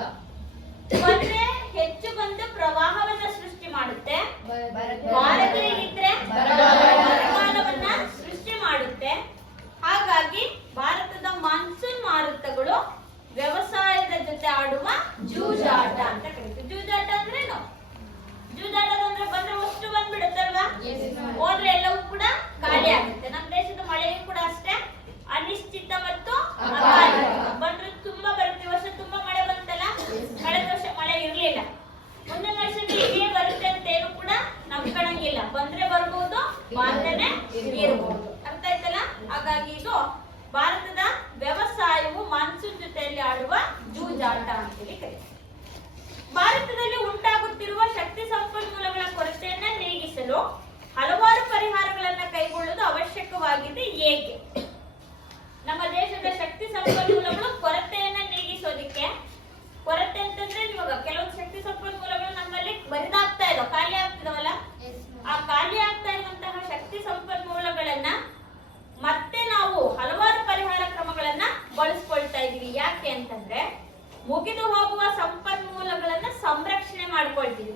ಬಂದ್ರೆ ಹೆಚ್ಚು ಬಂದು ಪ್ರವಾಹವನ್ನ ಸೃಷ್ಟಿ ಮಾಡುತ್ತೆ, ಬಾರದೇ ಇದ್ರೆ ಬರಗಾಲವನ್ನ ಸೃಷ್ಟಿ ಮಾಡುತ್ತೆ. ಹಾಗಾಗಿ ಭಾರತದ ಮಾನ್ಸೂನ್ ಮಾರುತಗಳು ವ್ಯವಸಾಯದ ಜೊತೆ ಆಡುವ ಜೂಜಾಟ ಅಂತ ಕರೀತೀವಿ. ಜೂಜಾಟ ಅಂದ್ರೇನು? ಜೂಜಾಟ ಅಂದ್ರೆ ಬಂದ್ರೆ ಅಷ್ಟು ಬಂದ್ಬಿಡುತ್ತಲ್ವಾ? ಹೋದ್ರೆ ಎಲ್ಲವೂ ಕೂಡ ಖಾಲಿ ಆಗುತ್ತೆ. ನಮ್ಮ ದೇಶದ ಮಳೆಯೂ ಕೂಡ ಅಷ್ಟೇ ಅನಿಶ್ಚಿತ ಮತ್ತು ಅಕಾಲಿಕ. ಬಂದ್ರೆ ತುಂಬಾ ಬರುತ್ತೆ. ವರ್ಷ ತುಂಬಾ ಮಳೆ ಬಂತಲ್ಲ, ಕಳೆದ ವರ್ಷ ಮಳೆ ಇರ್ಲಿಲ್ಲ. ಮುಂದಿನ ವರ್ಷ ಹೀಗೆ ಬರುತ್ತೆ ಅಂತ ಏನು ಕೂಡ ನಂಬ್ಕೊಳಂಗಿಲ್ಲ. ಬಂದ್ರೆ ಬರ್ಬೋದು, ಬಾರದೇನೆ ಇರಬಹುದು. ಅರ್ಥ ಆಯ್ತಲ್ಲ? ಹಾಗಾಗಿ ಇದು ಭಾರತದ ವ್ಯವಸಾಯವು ಮಾನ್ಸೂನ್ ಜೊತೆಯಲ್ಲಿ ಆಡುವ ಜೂಜಾಟ ಅಂತೇಳಿ ಕರೀತಾರೆ. ಭಾರತದಲ್ಲಿ ಉಂಟಾಗುತ್ತಿರುವ ಶಕ್ತಿ ಸಂಪನ್ಮೂಲಗಳ ಕೊರತೆಯನ್ನ ನೀಗಿಸಲು ಹಲವಾರು ಪರಿಹಾರಗಳನ್ನ ಕೈಗೊಳ್ಳುವುದು ಅವಶ್ಯಕವಾಗಿದೆ ಏಕೆ? ನಮ್ಮ ದೇಶದ ಶಕ್ತಿ ಸಂಪನ್ಮೂಲಗಳು ಕೊರತೆಯನ್ನ ನೀಗಿಸೋದಿಕ್ಕೆ, ಕೊರತೆ ಅಂತಂದ್ರೆ ಇವಾಗ ಕೆಲವೊಂದು ಶಕ್ತಿ ಸಂಪನ್ಮೂಲಗಳು ನಮ್ಮಲ್ಲಿ ಬರಿದಾಗ್ತಾ ಇದಾವ, ಖಾಲಿ ಆಗ್ತಿದಾವಲ್ಲ. ಆ ಖಾಲಿ ಆಗ್ತಾ ಇರುವಂತಹ ಶಕ್ತಿ ಸಂಪನ್ಮೂಲಗಳನ್ನ ಮತ್ತೆ ನಾವು ಹಲವಾರು ಪರಿಹಾರ ಕ್ರಮಗಳನ್ನ ಬಳಸ್ಕೊಳ್ತಾ ಇದೀವಿ. ಯಾಕೆ ಅಂತಂದ್ರೆ ಮುಗಿದು ಹೋಗುವ ಸಂಪನ್ಮೂಲಗಳನ್ನ ಸಂರಕ್ಷಣೆ ಮಾಡ್ಕೊಳ್ತೀವಿ.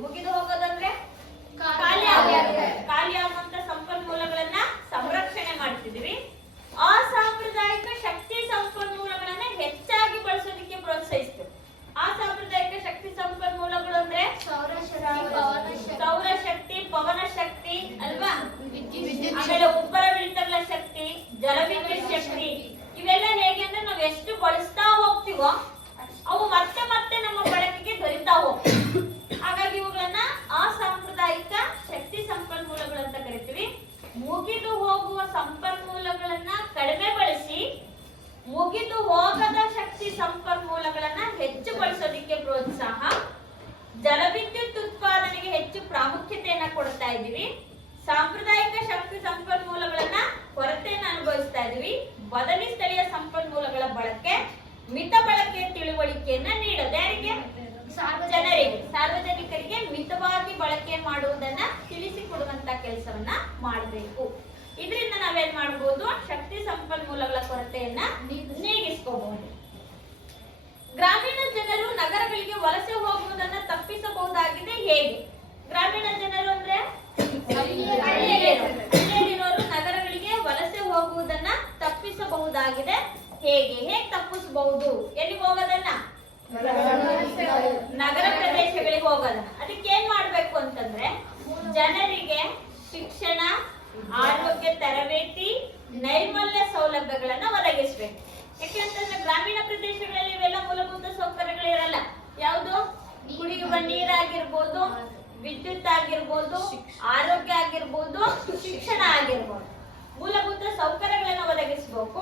ಹೆಚ್ಚು ಪ್ರಾಮುಖ್ಯತೆಯನ್ನ ಕೊಡ್ತಾ ಇದ್ದೀವಿ. ಸಾಂಪ್ರದಾಯಿಕ ಶಕ್ತಿ ಸಂಪನ್ಮೂಲಗಳನ್ನ ಕೊರತೆಯನ್ನು ಅನುಭವಿಸ್ತಾ ಇದೀವಿ. ಬದಲಿ ಸ್ಥಳೀಯ ಸಂಪನ್ಮೂಲಗಳ ಬಳಕೆ, ಮಿತ ಬಳಕೆಯ ತಿಳುವಳಿಕೆಯನ್ನ ನೀಡೋದು ಯಾರಿಗೆ? ಜನರಿಗೆ, ಸಾರ್ವಜನಿಕರಿಗೆ ಮಿತವಾಗಿ ಬಳಕೆ ಮಾಡುವುದನ್ನ ತಿಳಿಸಿಕೊಡುವಂತ ಕೆಲಸವನ್ನ ಮಾಡಬೇಕು. ಇದರಿಂದ ನಾವೇನ್ ಮಾಡಬಹುದು? ಶಕ್ತಿ ಸಂಪನ್ಮೂಲಗಳ ಕೊರತೆಯನ್ನ ನೀಗಿಸ್ಕೋಬಹುದು. ಗ್ರಾಮೀಣ ಜನರು ನಗರಗಳಿಗೆ ವಲಸೆ ಹೋಗುವುದನ್ನ ತಪ್ಪಿಸಬಹುದಾಗಿದೆ ಹೇಗೆ? ಗ್ರಾಮೀಣ ಜನರು ಅಂದ್ರೆ ಹಳ್ಳಿಯಲ್ಲಿರೋರು ನಗರಗಳಿಗೆ ವಲಸೆ ಹೋಗುವುದನ್ನ ತಪ್ಪಿಸಬಹುದಾಗಿದೆ ಹೇಗೆ? ಹೇಗೆ ತಪ್ಪಿಸಬಹುದು? ಎಲ್ಲಿ ಹೋಗೋದನ್ನ? ನಗರ ಪ್ರದೇಶಗಳಿಗೆ ಹೋಗೋದನ್ನ. ಅದಕ್ಕೆ ಏನ್ ಮಾಡ್ಬೇಕು ಅಂತಂದ್ರೆ, ಜನರಿಗೆ ಶಿಕ್ಷಣ, ಆರೋಗ್ಯ ತರಬೇತಿ, ನೈರ್ಮಲ್ಯ ಸೌಲಭ್ಯಗಳನ್ನ ಒದಗಿಸ್ಬೇಕು. ಯಾಕೆಂತಂದ್ರೆ ಗ್ರಾಮೀಣ ಪ್ರದೇಶಗಳಲ್ಲಿ ಇವೆಲ್ಲ ಮೂಲಭೂತ ಸೌಕರ್ಯಗಳಿರಲ್ಲ. ಯಾವುದು? ಕುಡಿಯುವ ನೀರಾಗಿರ್ಬೋದು, ವಿದ್ಯುತ್ ಆಗಿರ್ಬೋದು, ಆರೋಗ್ಯ ಆಗಿರ್ಬೋದು, ಶಿಕ್ಷಣ ಆಗಿರ್ಬೋದು, ಮೂಲಭೂತ ಸೌಕರ್ಯಗಳನ್ನ ಒದಗಿಸಬೇಕು.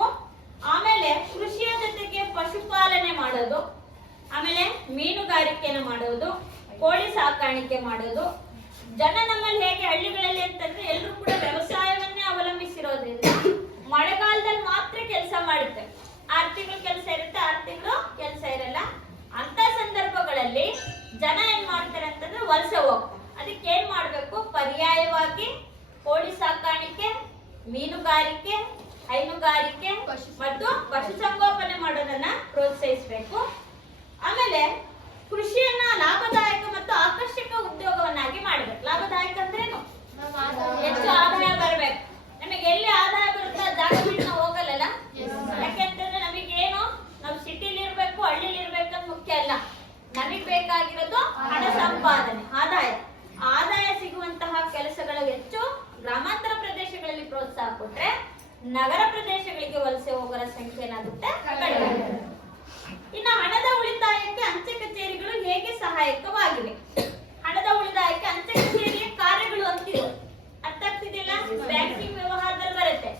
ಆಮೇಲೆ ಕೃಷಿಯ ಜೊತೆಗೆ ಪಶುಪಾಲನೆ ಮಾಡೋದು, ಆಮೇಲೆ ಮೀನುಗಾರಿಕೆಯನ್ನು ಮಾಡೋದು, ಕೋಳಿ ಸಾಕಾಣಿಕೆ ಮಾಡೋದು. ಜನ ನಮ್ಮಲ್ಲಿ ಹೇಗೆ ಹಳ್ಳಿಗಳಲ್ಲಿ ಅಂತಂದ್ರೆ ಎಲ್ಲರೂ ಕೂಡ ವ್ಯವಸಾಯವನ್ನೇ ಅವಲಂಬಿಸಿರೋದ್ರಿಂದ ಮಳೆಗಾಲದಲ್ಲಿ ಮಾತ್ರ ಕೆಲಸ ಮಾಡುತ್ತೆ. 6 ತಿಂಗಳು ಕೆಲಸ ಇರುತ್ತೆ, 6 ತಿಂಗಳು ಕೆಲಸ ಇರಲ್ಲ. ಅಂತ ಸಂದರ್ಭಗಳಲ್ಲಿ ಜನ ಏನ್ ಮಾಡ್ತಾರೆ ಅಂತಂದ್ರೆ ವಲಸೆ ಹೋಗ್ತಾರೆ. ಅದಕ್ಕೆ ಏನ್ ಮಾಡ್ಬೇಕು? ಪರ್ಯಾಯವಾಗಿ ಕೋಳಿ ಸಾಕಾಣಿಕೆ, ಮೀನುಗಾರಿಕೆ, ಹೈನುಗಾರಿಕೆ ಮತ್ತು ಪಶುಸಂಗೋಪನೆ ಮಾಡೋದನ್ನ ಪ್ರೋತ್ಸಾಹಿಸಬೇಕು. ಆಮೇಲೆ ಕೃಷಿಯನ್ನ ಲಾಭದಾಯಕ ಮತ್ತು ಆಕರ್ಷಕ ಉದ್ಯೋಗವನ್ನಾಗಿ ಮಾಡ್ಬೇಕು. ಲಾಭದಾಯಕ ಅಂದ್ರೇನು? ಹೆಚ್ಚು ಆದಾಯ ಬರ್ಬೇಕು. ನಮಗೆ ಎಲ್ಲಿ ಆದಾಯ ಬರುತ್ತೆ ಜಾಗ ಬಿಟ್ಟು ನಾವು ಹೋಗಲ್ಲ. ಯಾಕೆಂತಂದ್ರೆ ನಮಗೇನು, ನಾವು ಸಿಟಿಲಿ ಇರ್ಬೇಕು, ಹಳ್ಳಿಲಿ ಇರ್ಬೇಕಂತ ಮುಖ್ಯ ಅಲ್ಲ. ನಮಗ್ ಬೇಕಾಗಿರೋದು ಹಣ ಸಂಪಾದನೆ, ಆದಾಯ ಸಿಗುವಂತಹ ಕೆಲಸಗಳು ಹೆಚ್ಚು ಗ್ರಾಮಾಂತರ ಪ್ರದೇಶಗಳಲ್ಲಿ ಪ್ರೋತ್ಸಾಹ ಕೊಟ್ರೆ ನಗರ ಪ್ರದೇಶಗಳಿಗೆ ವಲಸೆ ಹೋಗೋರ ಸಂಖ್ಯೆ ಏನಾಗುತ್ತೆ? ಕಡಿಮೆ. ಇನ್ನು ಹಣದ ಉಳಿತಾಯಕ್ಕೆ ಅಂಚೆ ಕಚೇರಿಗಳು ಹೇಗೆ ಸಹಾಯಕವಾಗಿವೆ? ಹಣದ ಉಳಿತಾಯಕ್ಕೆ ಅಂಚೆ ಕಚೇರಿಯ ಕಾರ್ಯಗಳು ಅಂತಿದೆ. ಅರ್ಥ ಆಗ್ತಿದೆಯಲ್ಲ? ಬ್ಯಾಂಕಿಂಗ್ ವ್ಯವಹಾರದಲ್ಲಿ ಬರುತ್ತೆ.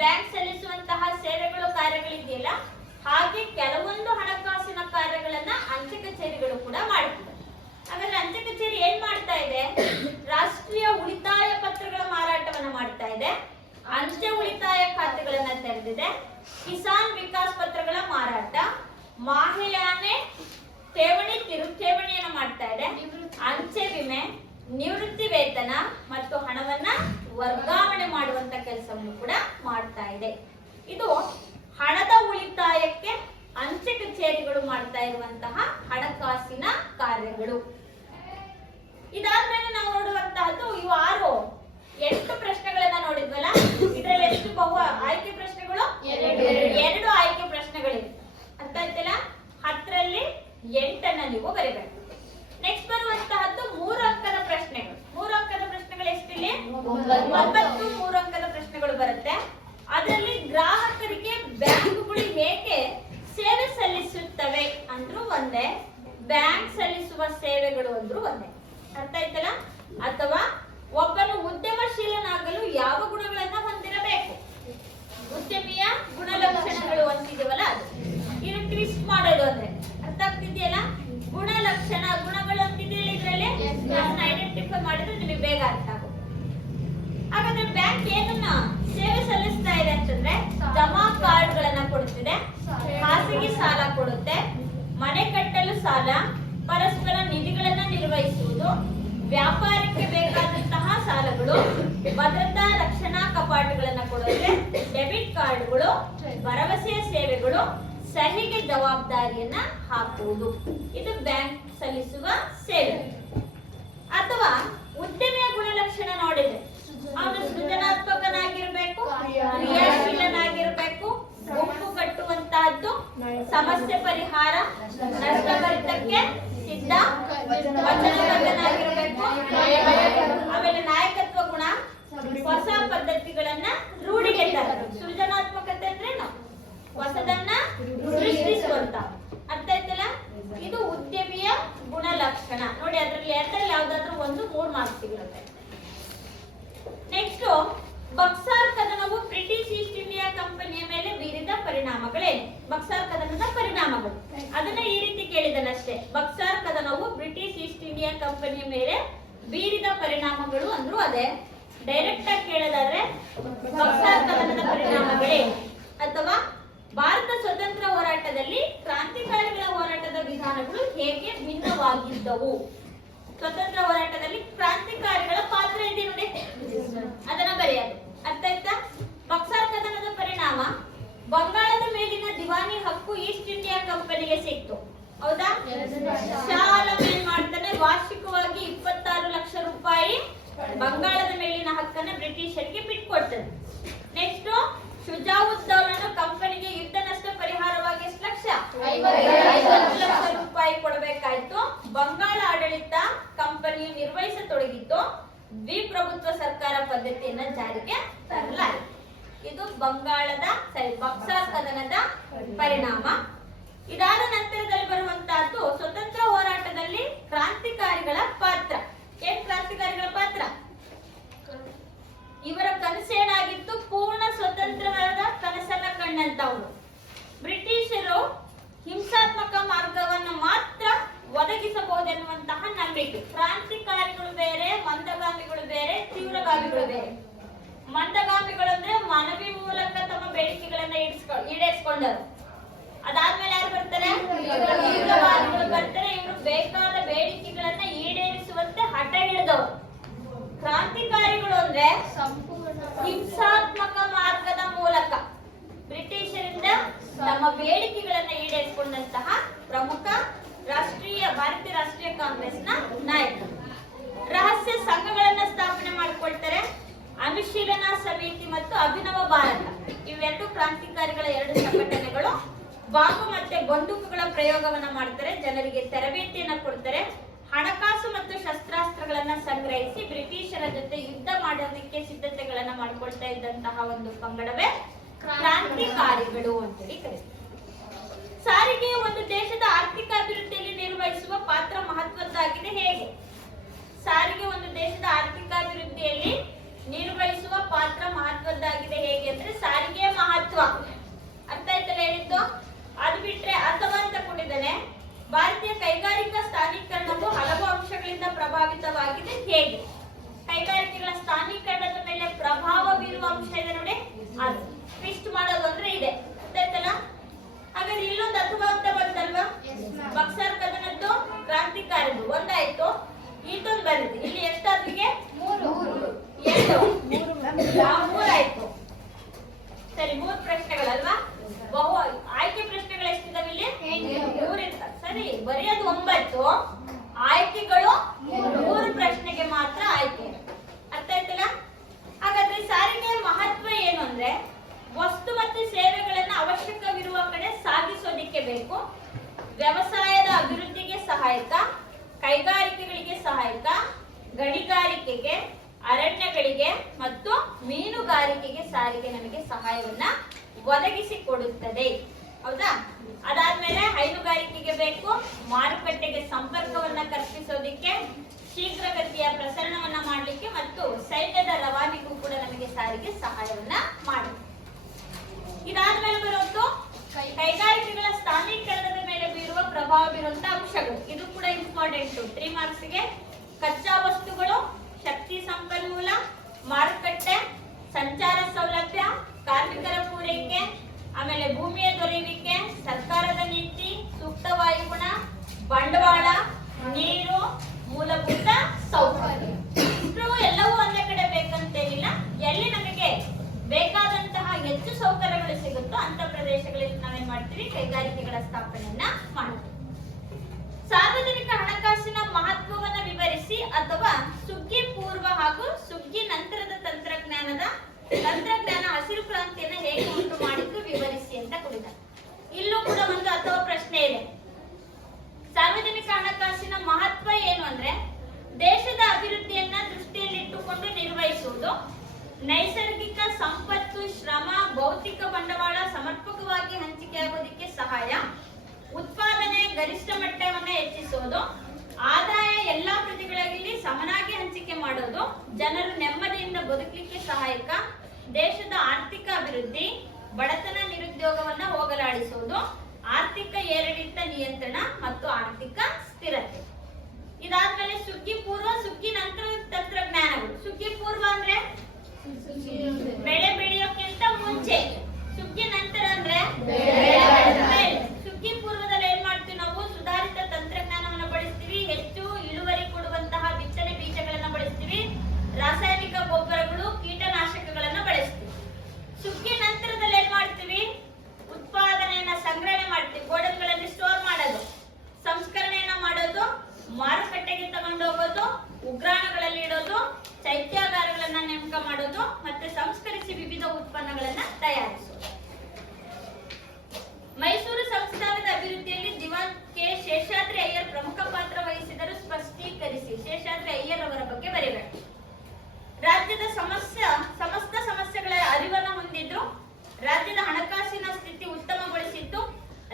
ಬ್ಯಾಂಕ್ ಸಲ್ಲಿಸುವಂತಹ ಸೇವೆಗಳು, ಕಾರ್ಯಗಳಿದೆಯಲ್ಲ, ಹಾಗೆ ಕೆಲವೊಂದು ಹಣಕಾಸಿನ ಕಾರ್ಯಗಳನ್ನ ಅಂಚೆ ಕಚೇರಿಗಳು ಕೂಡ ಮಾಡುತ್ತಿದೆ. ಹಾಗಾದ್ರೆ ಅಂಚೆ ಕಚೇರಿ ಏನ್ ಮಾಡ್ತಾ ಇದೆ? ರಾಷ್ಟ್ರೀಯ ಉಳಿತಾಯ ಪತ್ರಗಳ ಮಾರಾಟವನ್ನ ಮಾಡ್ತಾ ಇದೆ, ಅಂಚೆ ಉಳಿತಾಯ ಖಾತೆಗಳನ್ನ ತೆರೆದಿದೆ, ಕಿಸಾನ್ ವಿಕಾಸ್ ಪತ್ರಗಳ ಮಾರಾಟ, ಮಾಹೆಯಾನೆ ಠೇವಣಿ, ಕಿರುಠೇವಣಿಯನ್ನು ಮಾಡ್ತಾ ಇದೆ, ಅಂಚೆ ವಿಮೆ, ನಿವೃತ್ತಿ ವೇತನ ಮತ್ತು ಹಣವನ್ನ ವರ್ಗಾವಣೆ ಮಾಡುವಂತ ಕೆಲಸವನ್ನು ಕೂಡ ಮಾಡ್ತಾ ಇದೆ. ಇದು ಹಣದ ಉಳಿತಾಯಕ್ಕೆ ಅಂಚೆ ಕಚೇರಿಗಳು ಮಾಡ್ತಾ ಇರುವಂತಹ ಹಣಕಾಸಿನ ಕಾರ್ಯಗಳು. ಇದಾದ್ಮೇಲೆ ನಾವು ನೋಡುವಂತಹದ್ದು ಇವು 8 ಪ್ರಶ್ನೆಗಳನ್ನ ನೋಡಿದ್ವಲ್ಲ. ಇದರಲ್ಲಿ ಎಷ್ಟು ಬಹು ಆಯ್ಕೆ ಪ್ರಶ್ನೆಗಳು? 2 ಆಯ್ಕೆ ಪ್ರಶ್ನೆಗಳಿವೆ. ಅರ್ಥ ಆಯ್ತಲ್ಲ? 10ರಲ್ಲಿ 8ಅನ್ನ ನೀವು ಬರೀಬೇಕು. ನೆಕ್ಸ್ಟ್ ಬರುವಂತಹದ್ದು 3 ಅಂಕದ ಪ್ರಶ್ನೆಗಳು. 3 ಅಂಕದ ಪ್ರಶ್ನೆಗಳು ಎಷ್ಟಿಲ್ಲಿ? 9 3 ಅಂಕದ ಪ್ರಶ್ನೆಗಳು ಬರುತ್ತೆ. ಅದರಲ್ಲಿ ಗ್ರಾಹಕರಿಗೆ ಬ್ಯಾಂಕುಗಳು ಹೇಗೆ ಸೇವೆ ಸಲ್ಲಿಸುತ್ತವೆ ಅಂದ್ರೂ ಒಂದೇ, ಬ್ಯಾಂಕ್ ಸಲ್ಲಿಸುವ ಸೇವೆಗಳು ಅಂದ್ರೂ ಒಂದೇ. ಅರ್ಥ ಆಯ್ತಲ್ಲ? ಅಥವಾ ಒಬ್ಬನು ಉದ್ಯಮಶೀಲನಾಗಲು ಯಾವ ಗುಣಗಳನ್ನ ಹೊಂದಿರಬೇಕು? ಉದ್ಯಮಿಯ ಗುಣಲಕ್ಷಣಗಳು ಅಂತಿದೀವಲ್ಲ, ಅದು. ಇದು ಟ್ವಿಸ್ಟ್ ಮಾಡೋದು ಅಂದ್ರೆ ಅರ್ಥ ಆಗ್ತಿದೆಯಲ್ಲ? ಗುಣಗಳು ಅಂತಿದೆಯಲ್ಲ, ಇದರಲ್ಲಿ ಐಡೆಂಟಿಫೈ ಮಾಡಿದ್ರೆ ನಿಮಗೆ ಬೇಗ ಅರ್ಥ ಆಗುತ್ತೆ. ಹಾಗಾದ್ರೆ ಬ್ಯಾಂಕ್ ಏನನ್ನ ಸೇವೆ ಸಲ್ಲಿಸ್ತಾ ಇದೆ ಅಂತಂದ್ರೆ ಜಮಾ ಕಾರ್ಡ್ಗಳನ್ನ ಕೊಡುತ್ತಿದೆ, ಖಾಸಗಿ ಸಾಲ ಕೊಡುತ್ತೆ, ಮನೆ ಕಟ್ಟಲು ಸಾಲ, ಪರಸ್ಪರ ನಿಧಿಗಳನ್ನ ನಿರ್ವಹಿಸುವುದು, ವ್ಯಾಪಾರಕ್ಕೆ ಬೇಕಾದಂತಹ ಸಾಲಗಳು, ಭದ್ರತಾ ರಕ್ಷಣಾ ಕಪಾಟುಗಳನ್ನ ಕೊಡುತ್ತೆ, ಡೆಬಿಟ್ ಕಾರ್ಡ್ಗಳು, ಭರವಸೆಯ ಸೇವೆಗಳು, ಸಹಿಗೆ ಜವಾಬ್ದಾರಿಯನ್ನ ಹಾಕುವುದು. ಇದು ಬ್ಯಾಂಕ್ ಸಲ್ಲಿಸುವ ಸೇವೆ. ಅಥವಾ ಉದ್ಯಮಿಯ ಗುಣಲಕ್ಷಣ ನೋಡಿದೆ, ಅವನು ಸೃಜನಾತ್ಮಕನಾಗಿರ್ಬೇಕು, ಕ್ರಿಯಾಶೀಲನಾಗಿರ್ಬೇಕು, ಗುಂಪು ಕಟ್ಟುವಂತಹದ್ದು, ಸಮಸ್ಯೆ ಪರಿಹಾರ, ನಷ್ಟಭರಿತಕ್ಕೆ ಸಿದ್ಧ, ವಚನಬದ್ಧನಾಗಿರ್ಬೇಕು. ಆಮೇಲೆ ನಾಯಕತ್ವ ಗುಣ, ಹೊಸ ಪದ್ಧತಿಗಳನ್ನ ರೂಢಿಗೆ ತರೋದು. ಸೃಜನಾತ್ಮಕತೆ ಅಂದ್ರೇನು? ಹೊಸದನ್ನ ಸೃಷ್ಟಿಸುವಂತ. ಅರ್ಥ ಆಯ್ತಲ್ಲ? ಇದು ಉದ್ಯಮಿಯ ಗುಣಲಕ್ಷಣ. ನೋಡಿ, ಅದರಲ್ಲಿ 2ರಲ್ಲಿ ಯಾವ್ದಾದ್ರು ಒಂದು 3 ಮಾರ್ಕ್ಸ್ ಸಿಗುತ್ತೆ. ನೆಕ್ಸ್ಟ್, ಬಕ್ಸಾರ್ ಕದನವು ಬ್ರಿಟಿಷ್ ಈಸ್ಟ್ ಇಂಡಿಯಾ ಕಂಪನಿಯ ಮೇಲೆ ಬೀರಿದ ಪರಿಣಾಮಗಳೇನು? ಬಕ್ಸಾರ್ ಕದನದ ಪರಿಣಾಮಗಳು. ಅದನ್ನ ಈ ರೀತಿ ಕೇಳಿದನಷ್ಟೇ. ಬಕ್ಸಾರ್ ಕದನವು ಬ್ರಿಟಿಷ್ ಈಸ್ಟ್ ಇಂಡಿಯಾ ಕಂಪನಿಯ ಮೇಲೆ ಬೀರಿದ ಪರಿಣಾಮಗಳು ಅಂದ್ರೂ ಅದೇ. ಡೈರೆಕ್ಟ್ ಆಗಿ ಕೇಳೋದಾದ್ರೆ ಬಕ್ಸಾರ್ ಕದನದ ಪರಿಣಾಮಗಳೇ, ಅಥವಾ ಭಾರತ ಸ್ವತಂತ್ರ ಹೋರಾಟದಲ್ಲಿ ಕ್ರಾಂತಿಕಾರಿಗಳ ಹೋರಾಟದ ವಿಧಾನಗಳು ಹೇಗೆ ಭಿನ್ನವಾಗಿದ್ದವು. ಸ್ವತಂತ್ರ ಹೋರಾಟದಲ್ಲಿ ಕ್ರಾಂತಿಕಾರಿಗಳ ಪಾತ್ರ ಇದೆ ನೋಡಿ, ಅದನ್ನ ಬರೆಯೋದು. ಅರ್ಥ ಆಯ್ತಾ? ಬಕ್ಸಾರ್ ಕದನದ ಪರಿಣಾಮ, ಬಂಗಾಳದ ಮೇಲಿನ ದಿವಾನಿ ಹಕ್ಕು ಈಸ್ಟ್ ಇಂಡಿಯಾ ಕಂಪನಿಗೆ ಸಿಕ್ತು. ಹೌದಾ? ಶಾ ಆಲಂ ಏನ್ ಮಾಡ್ತಾನೆ, ವಾರ್ಷಿಕವಾಗಿ 26 ಲಕ್ಷ ರೂಪಾಯಿ ಬಂಗಾಳದ ಮೇಲಿನ ಹಕ್ಕನ್ನ ಬ್ರಿಟಿಷರಿಗೆ ಬಿಟ್ಕೊಡ್ತಾನೆ. ನೆಕ್ಸ್ಟ್, ಶುಜಾವುದ್ದೌಲನು ಕಂಪನಿಗೆ ಯುದ್ಧ ನಷ್ಟ ಪರಿಹಾರವಾಗಿ ಎಷ್ಟು ಲಕ್ಷ? 50 ಲಕ್ಷ ರೂಪಾಯಿ ಕೊಡಬೇಕಾಯ್ತು. ಬಂಗಾಳ ಆಡಳಿತ ಕಂಪನಿಯು ನಿರ್ವಹಿಸತೊಡಗಿತ್ತು. ದ್ವಿಪ್ರಭುತ್ವ ಸರ್ಕಾರ ಪದ್ಧತಿಯನ್ನ ಜಾರಿಗೆ ತರಲಾಯಿತು. ಇದು ಬಕ್ಸಾರ್ ಕದನದ ಪರಿಣಾಮ. ಇದಾದ ನಂತರದಲ್ಲಿ ಬರುವಂತಹದ್ದು ಸ್ವತಂತ್ರ ಹೋರಾಟದಲ್ಲಿ ಕ್ರಾಂತಿಕಾರಿಗಳ ಪಾತ್ರ. ಏನ್ ಕ್ರಾಂತಿಕಾರಿಗಳ ಪಾತ್ರ? ಇವರ ಕನಸೇನಾಗಿತ್ತು? ಪೂರ್ಣ ಸ್ವತಂತ್ರವಾದ ಕನಸನ್ನ ಕಂಡಂತವ್ರು. ಬ್ರಿಟಿಷರು ಹಿಂಸಾತ್ಮಕ ಮಾರ್ಗವನ್ನು ಮಾತ್ರ ಒದಗಿಸಬಹುದೆನ್ನುವಂತಹ ನಂಬಿಕೆ. ಕ್ರಾಂತಿಕಾರಿಗಳು ಬೇರೆ, ಮಂದಗಾಮಿಗಳು ಬೇರೆ, ತೀವ್ರಗಾಮಿಗಳು ಬೇರೆ. ಮಂದಗಾಮಿಗಳು ಅಂದ್ರೆ ಮನವಿ ಮೂಲಕ ತಮ್ಮ ಬೇಡಿಕೆಗಳನ್ನ ಈಡೇರಿಸಿಕೊಂಡರು. ಅದಾದ್ಮೇಲೆ ಯಾರು ಬರ್ತಾರೆ? ತೀವ್ರವಾದಿಗಳು ಬರ್ತಾರೆ. ಇವರು ಬೇಕಾದ ಬೇಡಿಕೆಗಳನ್ನ ಈಡೇರಿಸುವಂತೆ ಹಠ ಹಿಡಿದವರು. ಕ್ರಾಂತಿಕಾರಿಗಳು ಅಂದ್ರೆ ಹಿಂಸಾತ್ಮಕ ಮಾರ್ಗದ ಮೂಲಕ ಬ್ರಿಟಿಷರಿಂದ ತಮ್ಮ ಬೇಡಿಕೆಗಳನ್ನ ಈಡೇರಿಸಿಕೊಂಡಂತಹ ಪ್ರಮುಖ ಭಾರತೀಯ ರಾಷ್ಟ್ರೀಯ ಕಾಂಗ್ರೆಸ್ನ ನಾಯಕರು. ರಹಸ್ಯ ಸಂಘಗಳನ್ನ ಸ್ಥಾಪನೆ ಮಾಡಿಕೊಳ್ತಾರೆ. ಅನುಶೀಲನಾ ಸಮಿತಿ ಮತ್ತು ಅಭಿನವ ಭಾರತ ಇವೆರಡು ಕ್ರಾಂತಿಕಾರಿಗಳ ಎರಡು ಸಂಘಟನೆಗಳು. ಬಾಂಬು ಮತ್ತೆ ಬಂದೂಕುಗಳ ಪ್ರಯೋಗವನ್ನ ಮಾಡ್ತಾರೆ. ಜನರಿಗೆ ತರಬೇತಿಯನ್ನ ಕೊಡ್ತಾರೆ. ಹಣಕಾಸು ಮತ್ತು ಶಸ್ತ್ರಾಸ್ತ್ರಗಳನ್ನ ಸಂಗ್ರಹಿಸಿ ಬ್ರಿಟಿಷರ ಜೊತೆ ಯುದ್ಧ ಮಾಡೋದಕ್ಕೆ ಸಿದ್ಧತೆಗಳನ್ನ ಮಾಡ್ಕೊಳ್ತಾ ಇದ್ದಂತಹ ಒಂದು ಪಂಗಡವೇ ಕ್ರಾಂತಿಕಾರಿಗಳು ಅಂತೇಳಿ ಕರೀತಾರೆ. ಸಾರಿಗೆಯು ಒಂದು ದೇಶದ ಆರ್ಥಿಕ ಅಭಿವೃದ್ಧಿಯಲ್ಲಿ ನಿರ್ವಹಿಸುವ ಪಾತ್ರ ಮಹತ್ವದ್ದಾಗಿದೆ. ಹೇಗೆ? ಸಾರಿಗೆ ಒಂದು ದೇಶದ ಆರ್ಥಿಕ ಅಭಿವೃದ್ಧಿಯಲ್ಲಿ ನಿರ್ವಹಿಸುವ ಪಾತ್ರ ಮಹತ್ವದ್ದಾಗಿದೆ. ಹೇಗೆ ಅಂದ್ರೆ ಸಾರಿಗೆ ಮಹತ್ವ. ಅರ್ಥ ಆಯ್ತಲ್ಲ ಹೇಳಿದ್ದು? ಅದು ಬಿಟ್ರೆ ಅಥವಾ ಅಂತ ಕೊಟ್ಟಿದ್ದಾನೆ. ಭಾರತೀಯ ಕೈಗಾರಿಕಾ ಸ್ಥಾನೀಕರಣವು ಹಲವು ಅಂಶಗಳಿಂದ ಪ್ರಭಾವಿತವಾಗಿದೆ. ಹೇಗೆ? ಕೈಗಾರಿಕೆಗಳ ಸ್ಥಾನೀಕರಣದ ಮೇಲೆ ಪ್ರಭಾವ ಬೀರುವ ಅಂಶ ಇದೆ ನೋಡಿ, ಅದು ಟ್ವಿಸ್ಟ್ ಮಾಡೋದು ಅಂದ್ರೆ ಇದೆ. ಗೊತ್ತಾಯ್ತಲ್ಲ? ಹಾಗಾದ್ರೆ ಇಲ್ಲೊಂದು ಅಥವಾ ಅಂತ ಬಂತಲ್ವಾ? ಬಕ್ಸಾರ್ ಕದನದ್ದು ಕ್ರಾಂತಿಕಾರದ್ದು ಒಂದಾಯ್ತು, ಇದೊಂದು ಬಂದಿದೆ. ಇಲ್ಲಿ ಎಷ್ಟಾದ್ರಿಗೆ? 3 ಆಯ್ತು. ಸರಿ, 3 ಪ್ರಶ್ನೆಗಳಲ್ವಾ? ಬಹು ಆಯ್ಕೆ ಪ್ರಶ್ನೆಗಳು ಎಷ್ಟಿದಾವೆ ಇಲ್ಲಿ? 3 ಇರ್ತವೆ. ಸರಿ, ಬರೆಯೋದು 9, ಆಯ್ಕೆಗಳು 3 ಪ್ರಶ್ನೆಗೆ ಮಾತ್ರ ಆಯ್ಕೆ. ಅರ್ಥ ಆಯ್ತಲ್ಲ? ಹಾಗಾದ್ರೆ ಸಾರಿಗೆ ಮಹತ್ವ ಏನು ಅಂದ್ರೆ, ವಸ್ತು ಮತ್ತು ಸೇವೆಗಳನ್ನ ಅವಶ್ಯಕವಿರುವ ಕಡೆ ಸಾಗಿಸೋದಿಕ್ಕೆ ಬೇಕು. ವ್ಯವಸಾಯದ ಅಭಿವೃದ್ಧಿಗೆ ಸಹಾಯಕ, ಕೈಗಾರಿಕೆಗಳಿಗೆ ಸಹಾಯಕ, ಗಣಿಗಾರಿಕೆಗೆ, ಅರಣ್ಯಗಳಿಗೆ ಮತ್ತು ಮೀನುಗಾರಿಕೆಗೆ ಸಾರಿಗೆ ನಮಗೆ ಸಹಾಯವನ್ನ ಒದಗಿಸಿಕೊಡುತ್ತದೆ. ಹೌದಾ? ಅದಾದ್ಮೇಲೆ ಹೈನುಗಾರಿಕೆಗೆ ಬೇಕು, ಮಾರುಕಟ್ಟೆಗೆ ಸಂಪರ್ಕವನ್ನ ಕಲ್ಪಿಸೋದಿಕ್ಕೆ, ಶೀಘ್ರಗತಿಯ ಪ್ರಸರಣವನ್ನ ಮಾಡಲಿಕ್ಕೆ ಮತ್ತು ಸೈನ್ಯದ ರವಾನೆಗೂ ಕೂಡ ನಮಗೆ ಸಾರಿಗೆ ಸಹಾಯವನ್ನ ಮಾಡುತ್ತೆ. ಇದಾದ್ಮೇಲೆ ಬರೋದು ಕೈಗಾರಿಕೆಗಳ ಸ್ಥಾನೀಕರಣದ ಮೇಲೆ ಬೀರುವ ಪ್ರಭಾವ ಬೀರುವಂತಹ ಅಂಶಗಳು. ಇದು ಕೂಡ ಇಂಪಾರ್ಟೆಂಟ್. 3 ಮಾರ್ಕ್ಸ್ಗೆ ಕಚ್ಚಾ ವಸ್ತುಗಳು, ಶಕ್ತಿ ಸಂಪನ್ಮೂಲ, ಮಾರುಕಟ್ಟೆ, ಸಂಚಾರ ಸೌಲಭ್ಯ, ಕಾರ್ಮಿಕರ ಪೂರೈಕೆ, ಆಮೇಲೆ ಭೂಮಿಯ ದೊರೆಯುವಿಕೆ, ಸರ್ಕಾರದ ನೀತಿ, ಸೂಕ್ತ ವಾಯುಗುಣ, ಬಂಡವಾಳ, ನೀರು, ಮೂಲಭೂತ ಸೌಕರ್ಯ. ಇಷ್ಟು ಎಲ್ಲವೂ ಒಂದೇ ಕಡೆ ಬೇಕಂತೇನಿಲ್ಲ. ಎಲ್ಲಿ ನಮಗೆ ಬೇಕಾದಂತಹ ಹೆಚ್ಚು ಸೌಕರ್ಯಗಳು ಸಿಗುತ್ತೋ ಅಂತ ಪ್ರದೇಶಗಳಲ್ಲಿ ನಾವೇನ್ ಮಾಡ್ತೀವಿ? ಕೈಗಾರಿಕೆಗಳ ಸ್ಥಾಪನೆಯನ್ನ ಮಾಡ್ತೀವಿ. ಸಾರ್ವಜನಿಕ ಹಣಕಾಸಿನ ಮಹತ್ವವನ್ನ ವಿವರಿಸಿ ಅಥವಾ ಸುಗ್ಗಿ ಪೂರ್ವ ಹಾಗೂ ಸುಗ್ಗಿ ನಂತರದ ತಂತ್ರಜ್ಞಾನ ಹಸಿರು ಕ್ರಾಂತಿಯನ್ನ ಹೇಗೆ ಉಂಟು ಮಾಡಿದ್ದು ವಿವರಿಸಿ ಅಂತ ಕೊಟ್ಟಿದ್ದಾರೆ. ಇಲ್ಲೂ ಕೂಡ ಒಂದು ಅಥವಾ ಪ್ರಶ್ನೆ ಇದೆ. ಸಾರ್ವಜನಿಕ ಹಣಕಾಸಿನ ಮಹತ್ವ ಏನು ಅಂದ್ರೆ, ದೇಶದ ಅಭಿವೃದ್ಧಿಯನ್ನ ದೃಷ್ಟಿಯಲ್ಲಿಟ್ಟುಕೊಂಡು ನಿರ್ವಹಿಸುವುದು, ನೈಸರ್ಗಿಕ ಸಂಪತ್ತು, ಶ್ರಮ, ಭೌತಿಕ ಬಂಡವಾಳ ಸಮರ್ಪಕವಾಗಿ ಹಂಚಿಕೆಯಾಗೋದಕ್ಕೆ ಸಹಾಯ, ಉತ್ಪಾದನೆ ಗರಿಷ್ಠ ಮಟ್ಟವನ್ನ ಹೆಚ್ಚಿಸೋದು, ಆದಾಯ ಎಲ್ಲಾ ಪ್ರತಿಗಳಲ್ಲಿ ಸಮನಾಗಿ ಹಂಚಿಕೆ ಮಾಡೋದು, ಜನರು ನೆಮ್ಮದಿಯಿಂದ ಬದುಕಲಿಕ್ಕೆ ಸಹಾಯಕ, ದೇಶದ ಆರ್ಥಿಕ ಅಭಿವೃದ್ಧಿ, ಬಡತನ ನಿರುದ್ಯೋಗವನ್ನ ಹೋಗಲಾಡಿಸುವುದು, ಆರ್ಥಿಕ ಏರಿಳಿತ ನಿಯಂತ್ರಣ ಮತ್ತು ಆರ್ಥಿಕ ಸ್ಥಿರತೆ. ಇದಾದ್ಮೇಲೆ ಸುಗ್ಗಿ ಪೂರ್ವ ಸುಗ್ಗಿ ನಂತರ ಶೇಷಾದ್ರಿ ಅಯ್ಯರ್ ಅವರ ಬಗ್ಗೆ ಬರೀಬೇಕು. ರಾಜ್ಯದ ಸಮಸ್ತ ಸಮಸ್ಯೆಗಳ ಅರಿವನ್ನ ಹೊಂದಿದ್ರು, ರಾಜ್ಯದ ಹಣಕಾಸಿನ ಸ್ಥಿತಿ ಉತ್ತಮಗೊಳಿಸಿದ್ದು,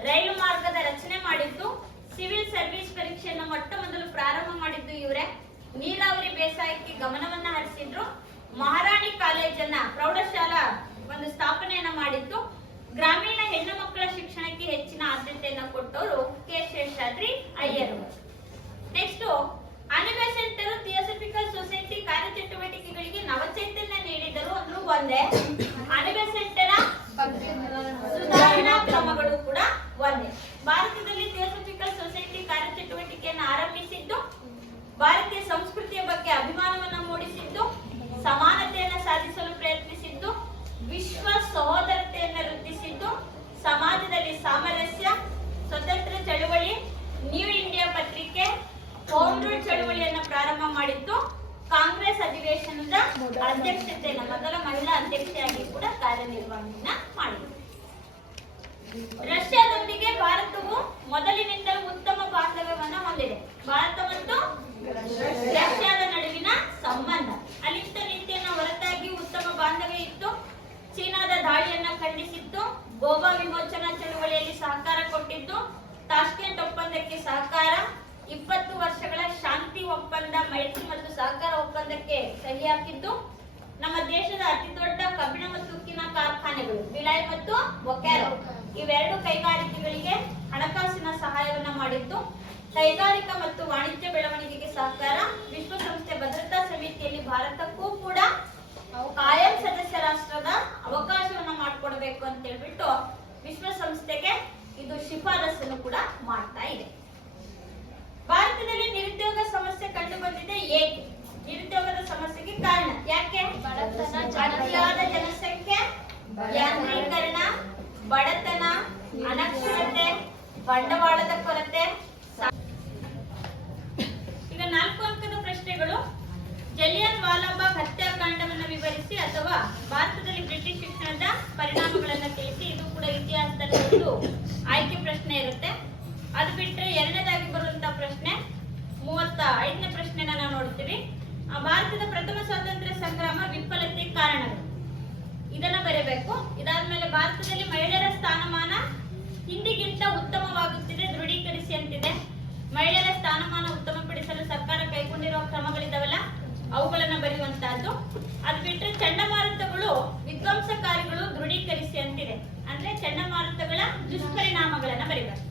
ರೈಲು ಮಾರ್ಗದ ರಚನೆ ಮಾಡಿದ್ದು, ಸಿವಿಲ್ ಸರ್ವಿಸ್ ಪರೀಕ್ಷೆಯನ್ನು ಮೊಟ್ಟ ಮೊದಲು ಪ್ರಾರಂಭ ಮಾಡಿದ್ದು ಇವರೇ. ನೀರಾವರಿ ಬೇಸಾಯಕ್ಕೆ ಗಮನವನ್ನ ಹರಿಸಿದ್ರು. ಮಹಾರಾಣಿ ಕಾಲೇಜನ್ನ ಪ್ರೌಢಶಾಲಾ ಒಂದು ಸ್ಥಾಪನೆಯನ್ನ ಮಾಡಿದ್ದು, ಗ್ರಾಮೀಣ ಹೆಣ್ಣು ಮಕ್ಕಳ ಶಿಕ್ಷಣಕ್ಕೆ ಹೆಚ್ಚಿನ ಆದ್ಯತೆಯನ್ನು ಕೊಟ್ಟವರು ಕೆ ಶೇಷಾದ್ರಿ ಅಯ್ಯರ್ ಅವರು. ನೆಕ್ಸ್ಟ್ ಅನಿಬೆ ಸೆಂಟರ್ ಥಿಯೋಸಫಿಕಲ್ ಸೊಸೈಟಿ ಕಾರ್ಯಚಟುವಟಿಕೆಗಳಿಗೆ ನವಚೈತನ್ಯ ನೀಡಿದರು ಅಂದ್ರೂ ಒಂದೇ. ಅನಿಬೆ ಸೆಂಟರ್ ಸುಧಾರಣಾ ಕ್ರಮಗಳು ಕೂಡ ಒಂದೇ. ಭಾರತದಲ್ಲಿ ಥಿಯೋಸಫಿಕಲ್ ಸೊಸೈಟಿ ಕಾರ್ಯಚಟುವಟಿಕೆಯನ್ನು ಆರಂಭಿಸಿದ್ದು, ಭಾರತೀಯ ಸಂಸ್ಕೃತಿಯ ಬಗ್ಗೆ ಅಭಿಮಾನವನ್ನು ಮೂಡಿಸಿದ್ದು, ಸಮಾನತೆಯನ್ನು ಸಾಧಿಸಲು ಪ್ರಯತ್ನಿಸಿದ್ದು, ವಿಶ್ವ ಸಹೋದರತೆಯನ್ನು ವೃದ್ಧಿಸಿದ್ದು, ಸಮಾಜದಲ್ಲಿ ಸಾಮರಸ್ಯ, ಸ್ವತಂತ್ರ ಚಳುವಳಿ, ನ್ಯೂ ಇಂಡಿಯಾ ಪತ್ರಿಕೆ, ಹೋಮ್ ರೂಲ್ ಚಳುವಳಿಯನ್ನು ಪ್ರಾರಂಭ ಮಾಡಿದ್ದು, ಕಾಂಗ್ರೆಸ್ ಅಧಿವೇಶನದ ಅಧ್ಯಕ್ಷತೆಯನ್ನು ಮೊದಲ ಮಹಿಳಾ ಅಧ್ಯಕ್ಷೆಯಾಗಿ ಕೂಡ ಕಾರ್ಯನಿರ್ವಹಣೆಯನ್ನ ಮಾಡಿದರು. ರಷ್ಯಾದೊಂದಿಗೆ ಭಾರತವು ಮೊದಲಿನಿಂದಲೂ ಉತ್ತಮ ಬಾಂಧವ್ಯವನ್ನು ಹೊಂದಿದೆ. ಭಾರತ ಮತ್ತು ರಷ್ಯಾದ ನಡುವಿನ ಸಂಬಂಧ ಅಲಿಪ್ತ ನೀತಿಯನ್ನು ಹೊರತಾಗಿ ಉತ್ತಮ ಬಾಂಧವ್ಯ ಇತ್ತು. ಚೀನಾದ ದಾಳಿಯನ್ನ ಖಂಡಿಸಿದ್ದು, ಗೋವಾ ವಿಮೋಚನಾ ಚಳುವಳಿಯಲ್ಲಿ ಸಹಕಾರ ಕೊಟ್ಟಿದ್ದು, ತಾಷ್ಕೆಂಟ್ ಒಪ್ಪಂದಕ್ಕೆ ಸಹಕಾರ, 20 ವರ್ಷಗಳ ಶಾಂತಿ ಒಪ್ಪಂದ, ಮೈತ್ರಿ ಮತ್ತು ಸಹಕಾರ ಒಪ್ಪಂದಕ್ಕೆ ಸಹಿ ಹಾಕಿದ್ದು, ನಮ್ಮ ದೇಶದ ಅತಿ ದೊಡ್ಡ ಕಬ್ಬಿಣ ಮತ್ತು ಉಕ್ಕಿನ ಕಾರ್ಖಾನೆಗಳು ಭಿಲಾಯ್ ಮತ್ತು ಬೊಕ್ಯಾರೋ ಇವೆರಡು ಕೈಗಾರಿಕೆಗಳಿಗೆ ಹಣಕಾಸಿನ ಸಹಾಯವನ್ನ ಮಾಡಿದ್ದು, ಕೈಗಾರಿಕಾ ಮತ್ತು ವಾಣಿಜ್ಯ ಬೆಳವಣಿಗೆಗೆ ಸಹಕಾರ, ವಿಶ್ವಸಂಸ್ಥೆ ಭದ್ರತಾ ಸಮಿತಿಯಲ್ಲಿ ಭಾರತಕ್ಕೂ ಕೂಡ ಕಾಯಂ ಸದಸ್ಯ ರಾಷ್ಟ್ರದ ಅವಕಾಶವನ್ನ ಮಾಡಿಕೊಡ್ಬೇಕು ಅಂತ ಹೇಳ್ಬಿಟ್ಟು ವಿಶ್ವಸಂಸ್ಥೆಗೆ ಇದು ಶಿಫಾರಸನ್ನು ಕೂಡ ಮಾಡ್ತಾ ಇದೆ. ಭಾರತದಲ್ಲಿ ನಿರುದ್ಯೋಗ ಸಮಸ್ಯೆ ಕಂಡು ಬಂದಿದೆ. ಏಕೆ ನಿರುದ್ಯೋಗದ ಸಮಸ್ಯೆಗೆ ಕಾರಣ? ಯಾಕೆ? ಅತಿಯಾದ ಜನಸಂಖ್ಯೆ, ಯಾಂತ್ರೀಕರಣ, ಬಡತನ, ಅನಕ್ಷರತೆ, ಬಂಡವಾಳದ ಕೊರತೆ. ಈಗ 4 ಅಂಕದ ಪ್ರಶ್ನೆಗಳು. ಜಲಿಯನ್ ವಾಲಾಬಾಗ್ ಹತ್ಯಾಕಾಂಡವನ್ನು ವಿವರಿಸಿ ಅಥವಾ ಭಾರತದಲ್ಲಿ ಬ್ರಿಟಿಷ್ ಶಿಕ್ಷಣದ ಪರಿಣಾಮಗಳನ್ನು ತಿಳಿಸಿ. ಇದು ಕೂಡ ಇತಿಹಾಸದಲ್ಲಿ ಒಂದು ಆಯ್ಕೆ ಪ್ರಶ್ನೆ ಇರುತ್ತೆ. ಅದು ಬಿಟ್ಟರೆ ಎರಡನೇದಾಗಿ ಬರುವಂತಹ ಪ್ರಶ್ನೆ 35ನೇ ಪ್ರಶ್ನೆನ ನಾವು ನೋಡ್ತೀವಿ. ಭಾರತದ ಪ್ರಥಮ ಸ್ವಾತಂತ್ರ್ಯ ಸಂಗ್ರಾಮ ವಿಫಲತೆ ಕಾರಣಗಳು, ಇದನ್ನ ಬರೀಬೇಕು. ಇದಾದ್ಮೇಲೆ ಭಾರತದಲ್ಲಿ ಮಹಿಳೆಯರ ಸ್ಥಾನಮಾನ ಹಿಂದಿಗಿಂತ ಉತ್ತಮವಾಗುತ್ತಿದೆ, ದೃಢೀಕರಿಸಿ ಅಂತಿದೆ. ಮಹಿಳೆಯರ ಸ್ಥಾನಮಾನ ಉತ್ತಮಪಡಿಸಲು ಸರ್ಕಾರ ಕೈಗೊಂಡಿರುವ ಕ್ರಮಗಳಿದಾವಲ್ಲ, ಅವುಗಳನ್ನ ಬರೆಯುವಂತಹದ್ದು. ಅದು ಬಿಟ್ಟರೆ ಚಂಡಮಾರುತಗಳು ವಿಧ್ವಂಸಕಾರಿಗಳು, ದೃಢೀಕರಿಸಿ ಅಂತಿದೆ. ಅಂದ್ರೆ ಚಂಡಮಾರುತಗಳ ದುಷ್ಪರಿಣಾಮಗಳನ್ನ ಬರೀಬೇಕು.